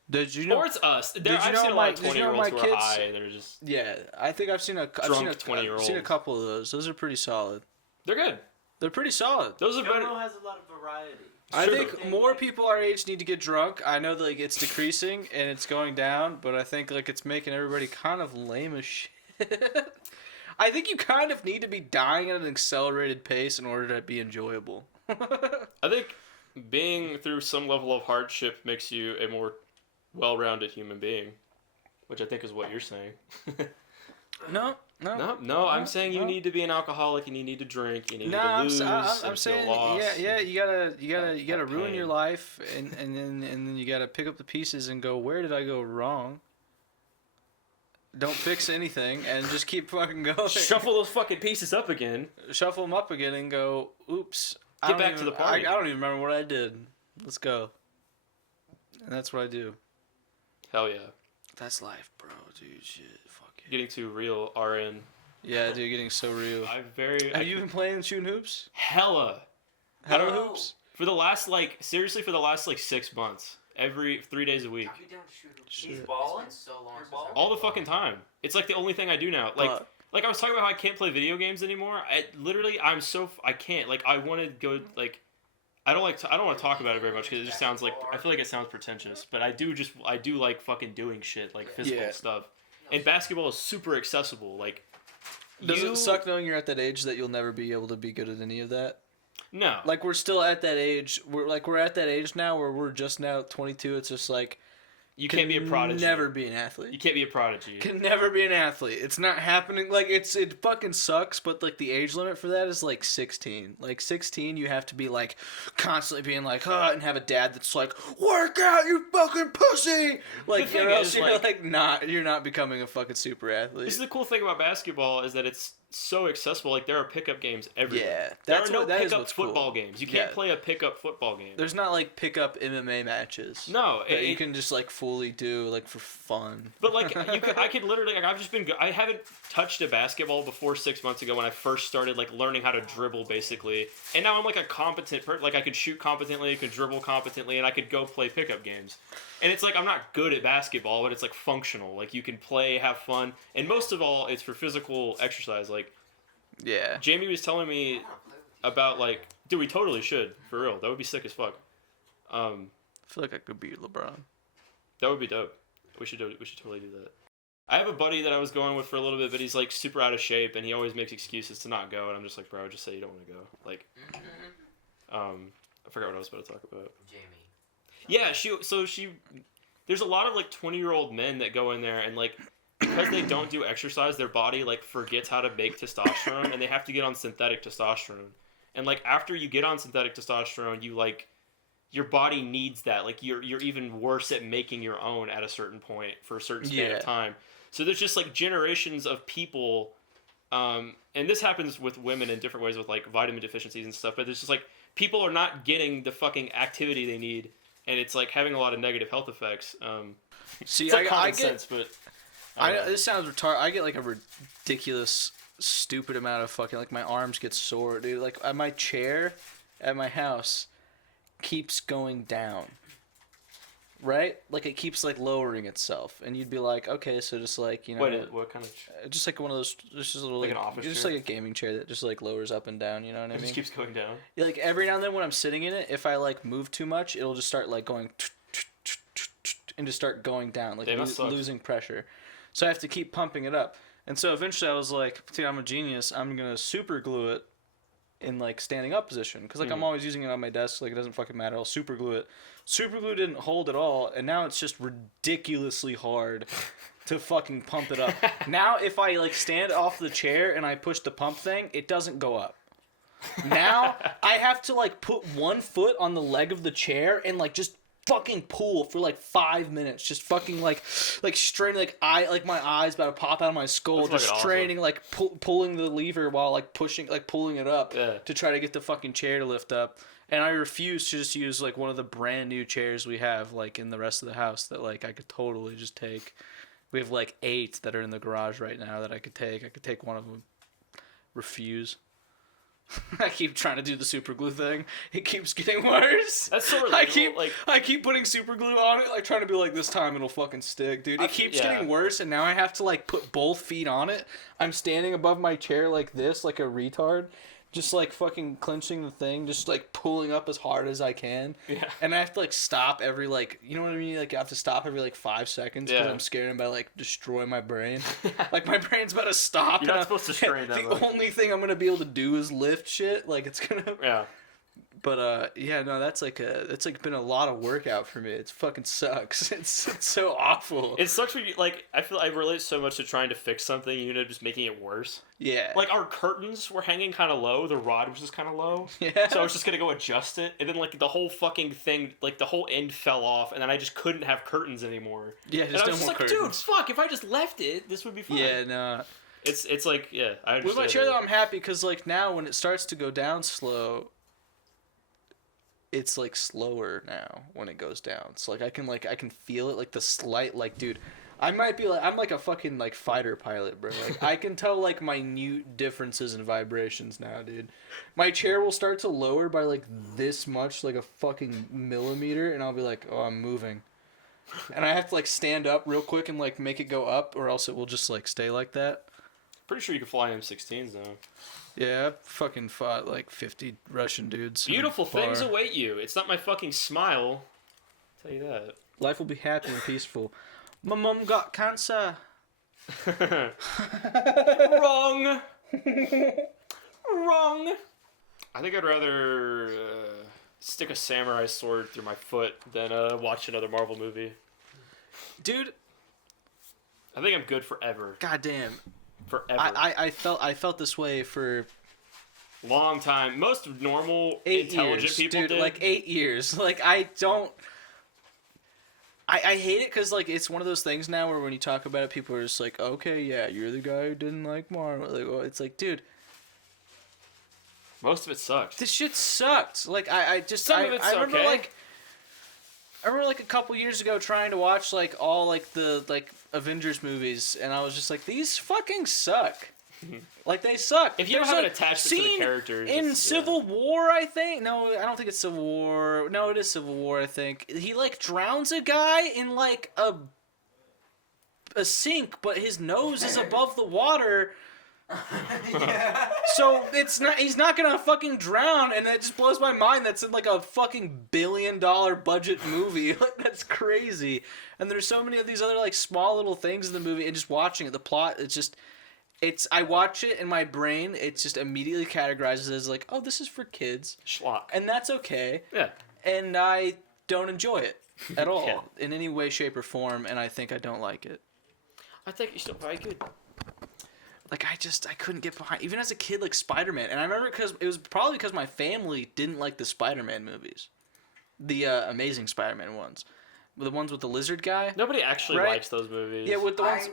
Did you know? Or it's us. I've seen a lot of 20-year-olds who are high and they're just Yeah, I think I've seen a 20-year-olds. I've seen a couple of those. Those are pretty solid. They're good. They're pretty solid. Those are better. Jono has a lot of variety. I think more people our age need to get drunk. I know that like it's decreasing and it's going down, but I think like it's making everybody kind of lame as shit. I think you kind of need to be dying at an accelerated pace in order to be enjoyable. I think being through some level of hardship makes you a more well-rounded human being, which I think is what you're saying. No. I'm saying you need to be an alcoholic and you need to drink and you need to lose. I'm saying, lost you gotta ruin your life and then you gotta pick up the pieces and go, where did I go wrong? Don't fix anything and just keep fucking going. Shuffle those fucking pieces up again. Shuffle them up again and go, oops. Get back to the party. I don't even remember what I did. Let's go. And that's what I do. Hell yeah. That's life, bro, dude. Shit, fuck it. Getting too real, RN. Yeah, dude, getting so real. Have you been playing shooting hoops? Hella Hoops? For the last 6 months. Every 3 days a week. He's balling? All the fucking time. It's like the only thing I do now. Like I was talking about how I can't play video games anymore. I can't. Like I want to go like I don't want to talk about it very much because it just sounds like I feel like it sounds pretentious. But I do like fucking doing shit like physical stuff. And basketball is super accessible. Like does it suck knowing you're at that age that you'll never be able to be good at any of that? No. Like we're still at that age. We're at that age now where we're just now 22. It's just like you can't be a prodigy. Never be an athlete. You can't be a prodigy. Can never be an athlete. It's not happening. Like it fucking sucks. But like the age limit for that is like 16. Like 16, you have to be like constantly being like, and have a dad that's like, work out, you fucking pussy. Like you're not becoming a fucking super athlete. This is the cool thing about basketball is that it's so accessible. Like there are pickup games everywhere. Yeah, there are no pickup football games. You can't play a pickup football game. There's not like pickup MMA matches. No, you can just like fully do like for fun. But like I could literally like I haven't touched a basketball before 6 months ago when I first started like learning how to dribble basically, and now I'm like a competent like I could shoot competently, I could dribble competently, and I could go play pickup games. And it's like I'm not good at basketball, but it's like functional. Like you can play, have fun, and most of all, it's for physical exercise. Like, yeah. Jamie was telling me about like, dude, we totally should for real. That would be sick as fuck. I feel like I could beat LeBron. That would be dope. We should totally do that. I have a buddy that I was going with for a little bit, but he's like super out of shape, and he always makes excuses to not go. And I'm just like, bro, just say you don't want to go. Like, I forgot what I was about to talk about. Jamie. Yeah, there's a lot of like 20-year-old men that go in there and like because they don't do exercise, their body like forgets how to make testosterone and they have to get on synthetic testosterone. And like after you get on synthetic testosterone, you like your body needs that. Like you're even worse at making your own at a certain point for a certain span of time. So there's just like generations of people and this happens with women in different ways with like vitamin deficiencies and stuff, but it's just like people are not getting the fucking activity they need. And it's like having a lot of negative health effects. See, it's like I common sense, but this sounds retarded. I get like a ridiculous, stupid amount of fucking like my arms get sore, dude. Like my chair at my house keeps going down. right? Like it keeps like lowering itself, and you'd be like, okay, so just like, you know, what kind of? just like one of those, just a little Like an office just chair? like a gaming chair that just like lowers up and down. You know what I It mean? just keeps going down. Yeah, like every now and then when I'm sitting in it, if I like move too much, it'll just start like going and just start going down, like losing pressure. So I have to keep pumping it up. And so eventually I was like, dude, I'm a genius. I'm gonna super glue it in like standing up position, because like I'm always using it on my desk. Like it doesn't fucking matter. I'll super glue it. Super glue didn't hold at all, and now it's just ridiculously hard to fucking pump it up. Now if I like stand off the chair and I push the pump thing, it doesn't go up. Now I have to like put one foot on the leg of the chair and like just fucking pull for like 5 minutes, just fucking like straining, like my eyes about to pop out of my skull. That's just straining, awesome. Like pulling the lever while like pushing, like pulling it up to try to get the fucking chair to lift up. And I refuse to just use like one of the brand new chairs we have like in the rest of the house that like I could totally just take. We have like 8 that are in the garage right now that I could take. I could take one of them. Refuse. I keep trying to do the super glue thing. It keeps getting worse. That's so relatable. I keep putting super glue on it, like trying to be like, this time it'll fucking stick, dude. It keeps getting worse, and now I have to like put both feet on it. I'm standing above my chair like this, like a retard, just like fucking clenching the thing, just like pulling up as hard as I can. Yeah. And I have to like stop every like, you know what I mean? Like I have to stop every like 5 seconds because I'm scared I'm about to like destroy my brain. Like my brain's about to stop. You're not supposed to strain that much. The only thing I'm gonna be able to do is lift shit. Like it's gonna. Yeah. But yeah, no, that's like been a lot of workout for me. It fucking sucks. It's so awful. It sucks when you like. I feel I relate so much to trying to fix something, you know, just making it worse. Yeah. Like our curtains were hanging kind of low. The rod was just kind of low. Yeah. So I was just gonna go adjust it, and then like the whole fucking thing, like the whole end fell off, and then I just couldn't have curtains anymore. Yeah, just no more curtains. Dude, fuck! If I just left it, this would be fine. Yeah, no. It's like I understand. With my chair though, I'm happy because like now when it starts to go down slow. It's like slower now when it goes down. So like I can feel it, like the slight, like, dude, I might be like, I'm like a fucking like fighter pilot, bro. Like I can tell like minute differences in vibrations now, dude. My chair will start to lower by like this much, like a fucking millimeter, and I'll be like, oh, I'm moving. And I have to like stand up real quick and like make it go up, or else it will just like stay like that. Pretty sure you can fly M16s though. Yeah, I fucking fought like 50 Russian dudes. Beautiful things await you. It's not my fucking smile. I'll tell you that. Life will be happy and peaceful. My mum got cancer. Wrong. Wrong. I think I'd rather stick a samurai sword through my foot than watch another Marvel movie. Dude. I think I'm good forever. Goddamn. Forever. I felt this way for long time. Most normal, intelligent people dude, did. Like 8 years. Like I don't. I hate it because like it's one of those things now where when you talk about it, people are just like, okay, yeah, you're the guy who didn't like Marvel. Like, well, it's like, dude. Most of it sucked. This shit sucked. Like I remember okay. I remember like a couple years ago trying to watch like all like the like Avengers movies, and I was just like, these fucking suck. Like they suck. If you don't have an attachment to the characters in Civil War, I think. No, I don't think it's Civil War. No, it is Civil War. I think he like drowns a guy in like a sink, but his nose is above the water. Yeah. So he's not gonna fucking drown, and it just blows my mind that's in like a fucking $1 billion budget movie. Like that's crazy. And there's so many of these other like small little things in the movie, and just watching it, the plot, I watch it in my brain, it just immediately categorizes as like, oh, this is for kids. Schlock. And that's okay. Yeah. And I don't enjoy it at all in any way, shape, or form, and I think I don't like it. I think you're still very good. Like, I couldn't get behind, even as a kid, like, Spider-Man. And I remember it was probably because my family didn't like the Spider-Man movies. The Amazing Spider-Man ones. The ones with the lizard guy. Nobody actually likes those movies. Yeah, with the ones...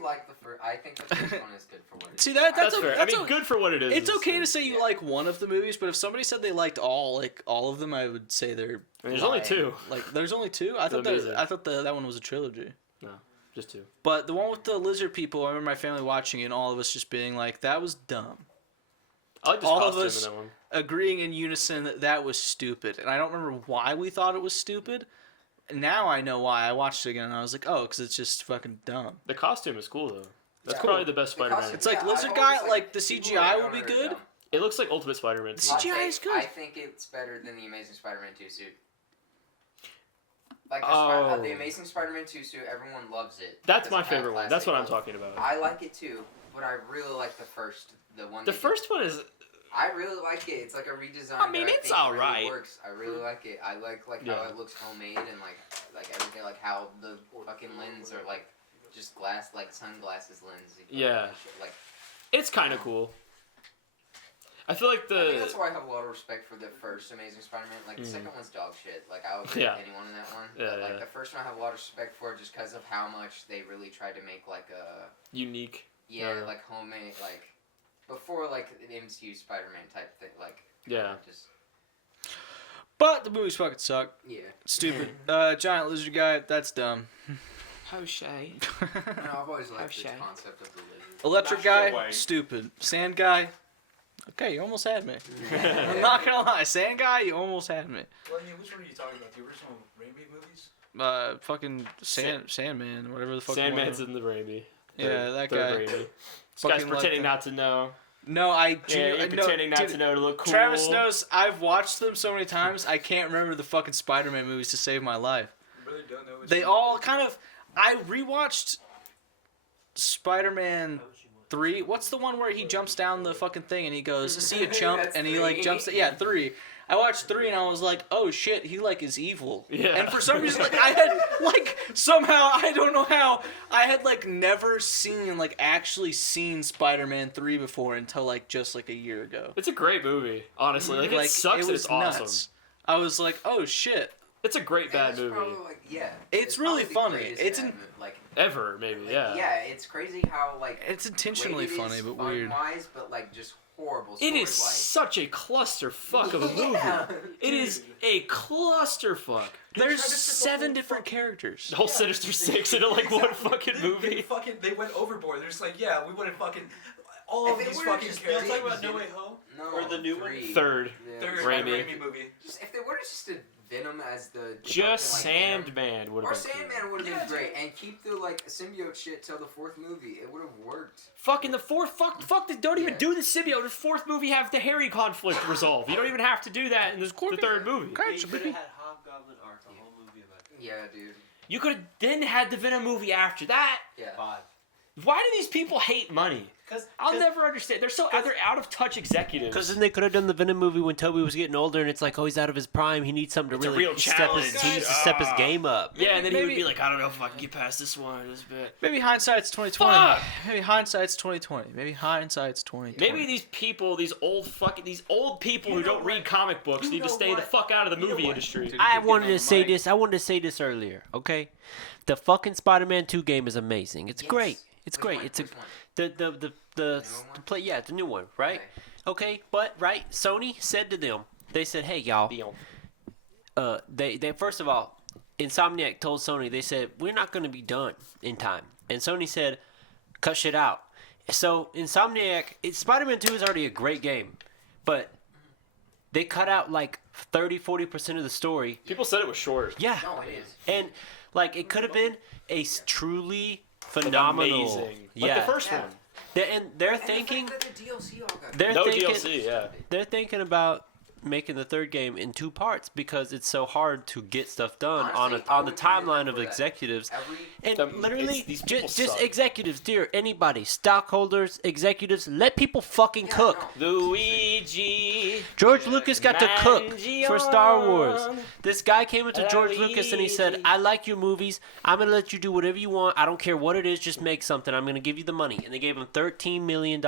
I think the first one is good for what it is. See, that's fair. That's good for what it is. It's okay to say you like one of the movies, but if somebody said they liked all of them, I would say they're... There's only 2. Like, there's only 2? I thought that one was a trilogy. No. Just 2. But the one with the lizard people, I remember my family watching it and all of us just being like, that was dumb. I like this all costume of us in that one. Agreeing in unison that was stupid. And I don't remember why we thought it was stupid, now I know why. I watched it again and I was like, oh, because it's just fucking dumb. The costume is cool though. That's cool. probably the best Spider-Man. It's like Lizard Guy, like the CGI will be good. It looks like Ultimate Spider-Man. CGI is good. I think it's better than the Amazing Spider-Man 2 suit. Like the Amazing Spider-Man 2 suit, everyone loves it. That's my favorite one. That's what I'm talking about. I like it too, but I really like the one. The first one is. I really like it. It's like a redesign. I mean, it's alright. Really works. I really like it. I like how it looks homemade and like everything, like how the fucking lens are like just glass, like sunglasses lens. Yeah. Like, it's kind of cool. I feel like I think that's why I have a lot of respect for the first Amazing Spider-Man. Like, the second one's dog shit. Like, I would pick anyone in that one. But, like, the first one I have a lot of respect for just because of how much they really tried to make, like, a... unique. Yeah, like, homemade, like... Before, like, the MCU Spider-Man type thing. Like, yeah. Just... But the movies fucking suck. Yeah. Stupid. Giant lizard guy, that's dumb. How shay? No, I've always liked the concept of the lizard. Electric guy, stupid. Sand guy... Okay, you almost had me. I'm not gonna lie, Sand Guy, you almost had me. Well, I mean, which one are you talking about? The original Raimi movies? Fucking Sandman, whatever the fuck. Sandman's in the Raimi. Yeah, that guy. Raimi. This guy's pretending not to know. No, you're pretending not to know to look cool. Travis knows. I've watched them so many times. I can't remember the fucking Spider-Man movies to save my life. You really don't know. They all kind of. I rewatched Spider-Man 3. What's the one where he jumps down the fucking thing and he goes, see a chump, and he like jumps. Yeah, 3. I watched 3 and I was like, oh shit, he like is evil. Yeah. And for some reason, like I had like somehow I don't know how I had like never seen like actually seen Spider-Man 3 before until like just like a year ago. It's a great movie, honestly. Like it sucks. It's awesome. Nuts. I was like, oh shit. It's a great bad movie. Probably, like, it's really funny. It's like ever maybe. Yeah. Yeah, it's crazy how like it's intentionally funny but weird. Wise, but like just horrible. It is such a clusterfuck of a movie. It is a clusterfuck. There's 7 different characters. The whole Sinister Six into like one fucking movie. They went overboard. They're just like, yeah, we want to fucking all of these fucking characters. Talking about No Way Home? No, or the new one? Third Raimi movie. Just if they would have just did Venom as the just Sandman would have been. Or Sandman would have been great, and keep the like symbiote shit till the 4th movie. It would have worked. Fucking the 4th, don't even do the symbiote. The 4th movie have the Harry conflict resolved. You don't even have to do that in the 3rd movie. They could have had Hobgoblin arc a whole movie about it. Yeah, dude. You could have then had the Venom movie after that. Yeah. 5. Why do these people hate money? I'll never understand. They're out of touch executives. Because then they could have done the Venom movie when Toby was getting older, and it's like, oh, he's out of his prime. He needs something to really step his game up. Yeah, and then he would be like, I don't know if I can get past this one or this bit. Maybe hindsight's 2020. Fuck! Maybe hindsight's 2020. Maybe hindsight's 2020. Maybe these people, these old people who don't read comic books need to stay the fuck out of the movie industry. I wanted to say this earlier, okay? The fucking Spider-Man 2 game is amazing. It's great. It's great. It's a the new one, right? Okay, but Sony said to them, they said, hey y'all, they first of all, Insomniac told Sony, they said, we're not going to be done in time, and Sony said, cut shit out. So Insomniac, Spider-Man 2 is already a great game, but they cut out like 30-40% of the story. People said it was short. Yeah, No, it is. and like it could have been a truly phenomenal, amazing. Like the first one. They're thinking. The DLC all got DLC, yeah. They're thinking about making the 3rd game in 2 parts because it's so hard to get stuff done Honestly, on the timeline of executives. Literally, these people just suck. executives, dear anybody, stockholders, executives, let people fucking cook. No. Luigi. George Lucas got to cook for Star Wars. Mangione. This guy came into George Lucas and he said, I like your movies. I'm going to let you do whatever you want. I don't care what it is. Just make something. I'm going to give you the money. And they gave him $13 million.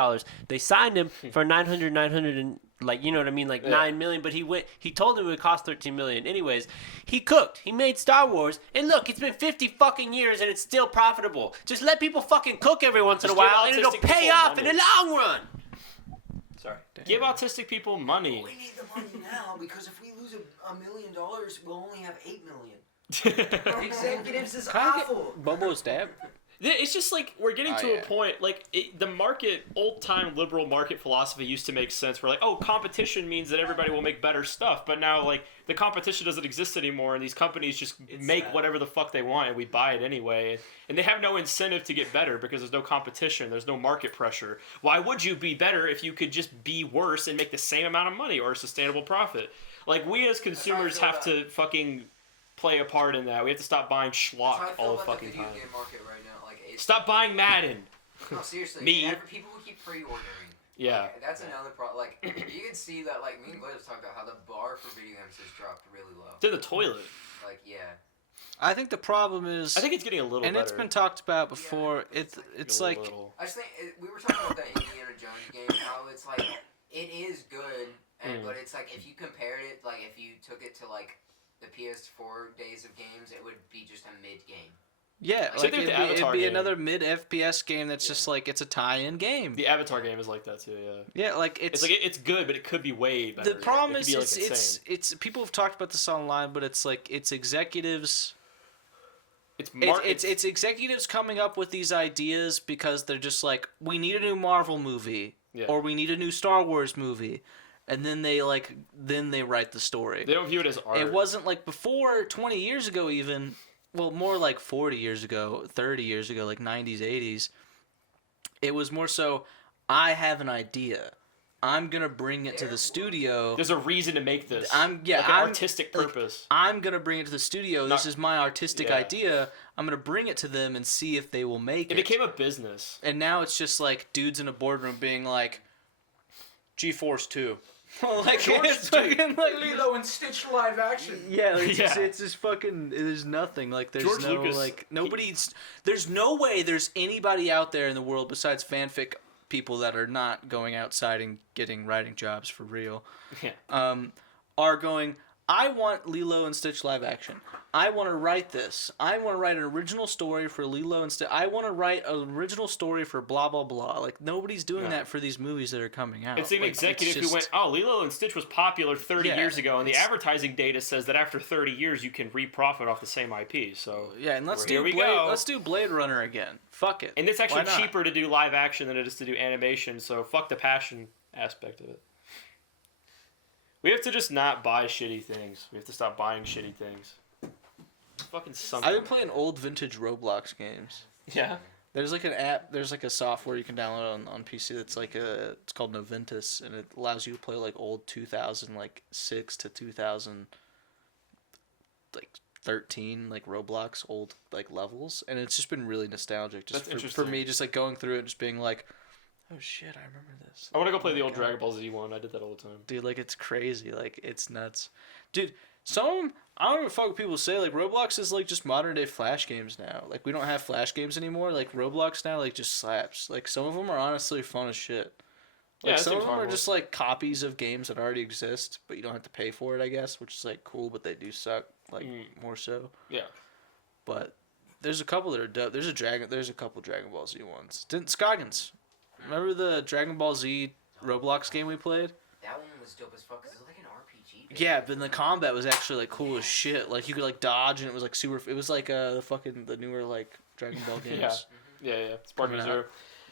They signed him for 900 and like, you know what I mean? Like 9 million. But he told him it would cost 13 million. Anyways, he cooked. He made Star Wars. And look, it's been 50 fucking years and it's still profitable. Just let people fucking cook every once in a while and it'll pay off in the long run. Sorry. Give autistic people money. We need the money now because if we lose $1 million, we'll only have $8 million. Executives is awful. Bobo's dad? It's just like we're getting to a point like the old-time liberal market philosophy used to make sense. We're like, oh, competition means that everybody will make better stuff, but now like the competition doesn't exist anymore, and these companies just make whatever the fuck they want, and we buy it anyway, and they have no incentive to get better because there's no competition, there's no market pressure. Why would you be better if you could just be worse and make the same amount of money or a sustainable profit? Like we as consumers have to fucking play a part in that. We have to stop buying schlock all the fucking time. Game market right now. Stop buying Madden. No, seriously. People will keep pre-ordering. Yeah. Like, that's another problem. Like, you can see that, like, me and Blaze talked about how the bar for video games has dropped really low. It's in the toilet. Like, yeah. I think the problem is... I think it's getting a little better. And it's been talked about before. Yeah, it's like... I just think... we were talking about that Indiana Jones game, how it's like... It is good, but it's like, if you compared it, like, if you took it to, like, the PS4 days of games, it would be just a mid-game. Yeah, like it'd be another mid FPS game that's just like it's a tie-in game. The Avatar game is like that too, yeah. Yeah, like it's good, but it could be way better. The problem is it's people have talked about this online, but it's like it's executives. It's executives coming up with these ideas because they're just like, we need a new Marvel movie or we need a new Star Wars movie. And then they write the story. They don't view it as art. It wasn't like before 20 years ago even. Well, more like 40 years ago, 30 years ago, like 90s, 80s. It was more so, I have an idea. I'm going to bring it to the studio. There's a reason to make this. An artistic purpose. I'm going to bring it to the studio. This is my artistic idea. I'm going to bring it to them and see if they will make it. It became a business. And now it's just like dudes in a boardroom being like, G-Force 2. Like it's fucking like Lilo and Stitch live action. Yeah, like it's just fucking. There's nothing. Like there's George Lucas, like nobody's. There's no way there's anybody out there in the world besides fanfic people that are not going outside and getting writing jobs for real. Yeah. Are going. I want Lilo and Stitch live action. I want to write this. I want to write an original story for Lilo and Stitch. I want to write an original story for blah, blah, blah. Like, nobody's doing that for these movies that are coming out. It's an executive who went, oh, Lilo and Stitch was popular 30 years ago, and the advertising data says that after 30 years you can re-profit off the same IP. So yeah, and let's do Blade Runner again. Fuck it. And it's actually cheaper to do live action than it is to do animation, so fuck the passion aspect of it. We have to just not buy shitty things. We have to stop buying shitty things. Fucking something. I've been playing old vintage Roblox games. Yeah? There's like an app, there's like a software you can download on PC that's like it's called Noventus, and it allows you to play like old 2006 to 2013 like Roblox old like levels, and it's just been really nostalgic just for me, just like going through it and just being like, oh shit, I remember this. I want to go play the old Dragon Ball Z one. I did that all the time. Dude, like, it's crazy. Like, it's nuts. Dude, I don't give a fuck what people say. Like, Roblox is, like, just modern-day Flash games now. Like, we don't have Flash games anymore. Like, Roblox now, like, just slaps. Like, some of them are honestly fun as shit. Like, some of them are just, like, copies of games that already exist, but you don't have to pay for it, I guess, which is, like, cool, but they do suck, like, more so. Yeah. But there's a couple that are dope. There's a couple Dragon Ball Z ones. Scoggins. Remember the Dragon Ball Z Roblox game we played? That one was dope as fuck because it was like an RPG. Yeah, but the combat was actually like cool as shit. Like you could like dodge and it was like super. It was like the newer like Dragon Ball games. Yeah. Sparking Zero.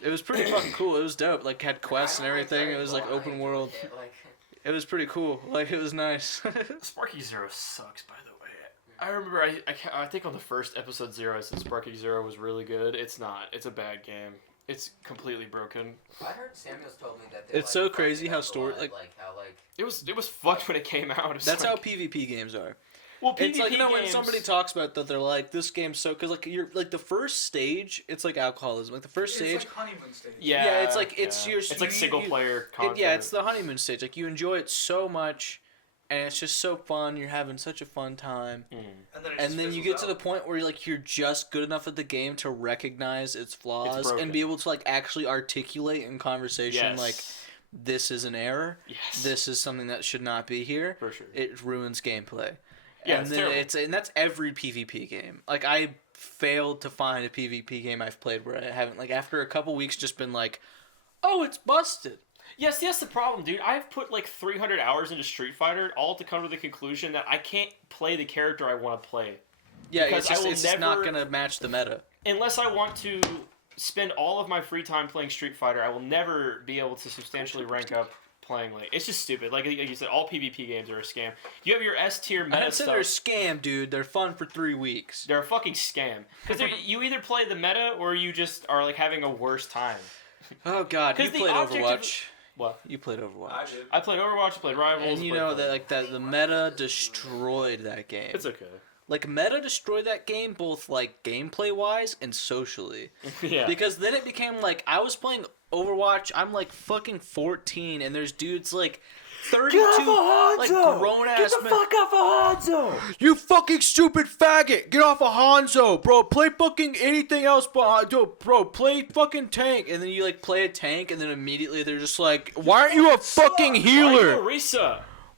It was pretty fucking cool. It was dope. Like had quests and everything. It was like open world. It was pretty cool. Like it was nice. Sparking Zero sucks, by the way. I remember I think on the first episode 0 I said Sparking Zero was really good. It's not. It's a bad game. It's completely broken. I heard Samuels told me that it's so crazy how story it was fucked when it came out. That's like, how PvP games are. Well, PvP it's like, you know, games, when somebody talks about that, they're like, this game's so, because like you're like the first stage, it's like alcoholism. Like the first stage, it's like honeymoon stage. Yeah, it's like it's your. It's like single player content. It's the honeymoon stage. Like you enjoy it so much. And it's just so fun. You're having such a fun time. And then you get to the point where you're just good enough at the game to recognize its flaws and be able to like actually articulate in conversation like this is an error. Yes. This is something that should not be here. For sure. It ruins gameplay. Yeah, and then and that's every PvP game. Like I failed to find a PvP game I've played where I haven't like after a couple weeks just been like, "Oh, it's busted." Yes, that's the problem, dude. I've put like 300 hours into Street Fighter, all to come to the conclusion that I can't play the character I want to play. Yeah, it's not going to match the meta. unless I want to spend all of my free time playing Street Fighter, I will never be able to substantially rank up playing like. It's just stupid. Like you said, all PvP games are a scam. You have your S tier meta stuff. They're a scam, dude. They're fun for 3 weeks. They're a fucking scam. Because you either play the meta or you just are like having a worse time. Oh God, you played Overwatch. What? You played Overwatch. I did. I played Overwatch. I played Rivals. And you know that the meta destroyed that game. It's okay. Like meta destroyed that game both like gameplay wise and socially. Yeah. Because then it became like I was playing Overwatch. I'm like fucking 14, and there's dudes like 32, like grown ass men. Get the fuck off of Hanzo! You fucking stupid faggot! Get off of Hanzo, bro. Play fucking anything else, bro. Play fucking tank, and then you like play a tank, and then immediately they're just like, "Why aren't you a fucking healer?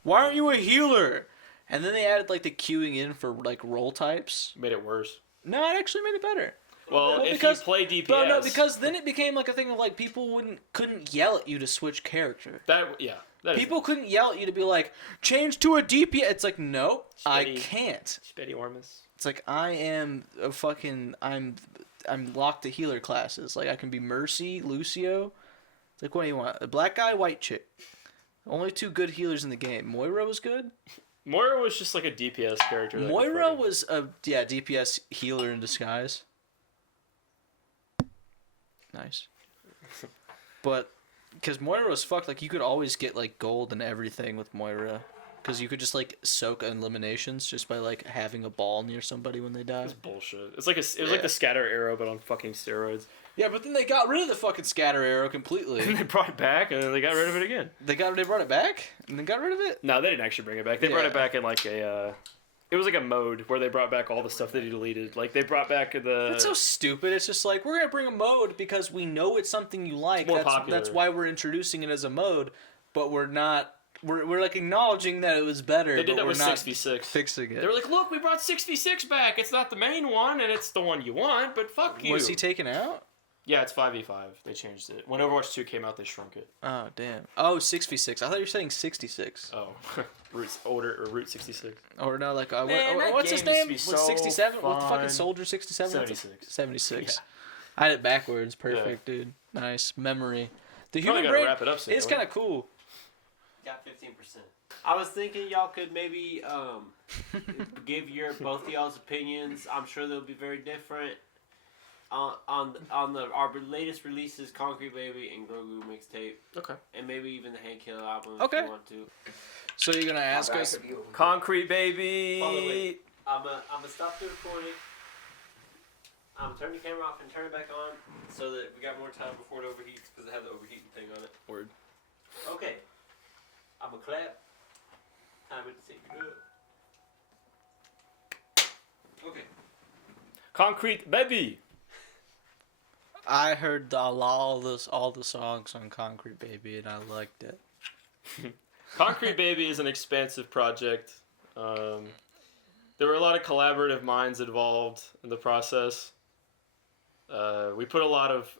Why aren't you a healer?" And then they added like the queuing in for like role types. Made it worse. No, it actually made it better. Well, if you play DPS. But no, because then it became like a thing of like people couldn't yell at you to switch character. People couldn't yell at you to be like, change to a DPS. It's like, no, I can't. Spetty Ormus. It's like I'm locked to healer classes. Like I can be Mercy, Lucio. It's like, what do you want? A black guy, white chick. Only 2 good healers in the game. Moira was good. Moira was just like a DPS character. Moira was a DPS healer in disguise. Nice. But because Moira was fucked, like you could always get like gold and everything with Moira, because you could just like soak eliminations just by like having a ball near somebody when they die. It's bullshit. It was like the scatter arrow, but on fucking steroids. Yeah, but then they got rid of the fucking scatter arrow completely. And they brought it back, and then they got rid of it again. They brought it back, and then got rid of it. No, they didn't actually bring it back. They brought it back in like a. It was like a mode where they brought back all the stuff that he deleted. Like they brought back the. That's so stupid. It's just like we're gonna bring a mode because we know it's something you like. It's more popular. That's why we're introducing it as a mode, but we're not. We're like acknowledging that it was better. They did but that with we're not 6v6. Fixing it. They were like, look, we brought 6v6 back. It's not the main one, and it's the one you want, but fuck you. Was he taken out? Yeah, it's 5v5. They changed it. When Overwatch 2 came out, they shrunk it. Oh, damn. Oh, 6v6. I thought you were saying 66. Oh. Route 66. Or no, like, Man, what's his game name? used to Was be so 67? What the fun. fucking Soldier 67? 76. 76. Yeah. I had it backwards. Perfect, dude. Nice. Memory. The Probably human gotta brain wrap it up soon, is don't we? kind of cool. Got 15%. I was thinking y'all could maybe give both of y'all's opinions. I'm sure they'll be very different. On our latest releases, Concrete Baby and Grogu mixtape. Okay. And maybe even the Hank Hill album Okay. if you want to. So you're gonna ask My us? back could be over. Concrete Baby. By the way, I'm gonna stop the recording. I'm gonna turn the camera off and turn it back on so that we got more time before it overheats because it has the overheating thing on it. Word. Okay. I'm gonna clap. Time to take it up. Okay. Concrete Baby. I heard all the songs on Concrete Baby, and I liked it. Concrete Baby is an expansive project. There were a lot of collaborative minds involved in the process. We put a lot of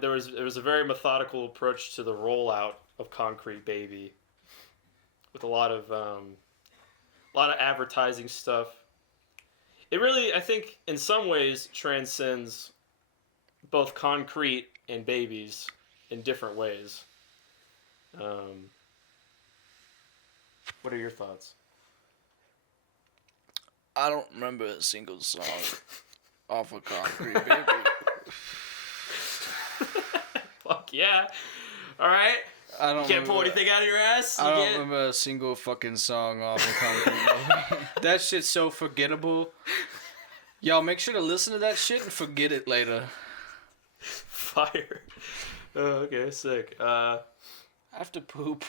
there was a very methodical approach to the rollout of Concrete Baby, with a lot of advertising stuff. It really, I think, in some ways transcends both Concrete and Babies in different ways. What are your thoughts? I don't remember a single song off of Concrete Baby. Fuck yeah. Alright. I don't. You can't pull anything out of your ass? I don't remember a single fucking song off of Concrete Baby. That shit's so forgettable. Y'all make sure to listen to that shit and forget it later. Fire. Okay, sick. I have to poop.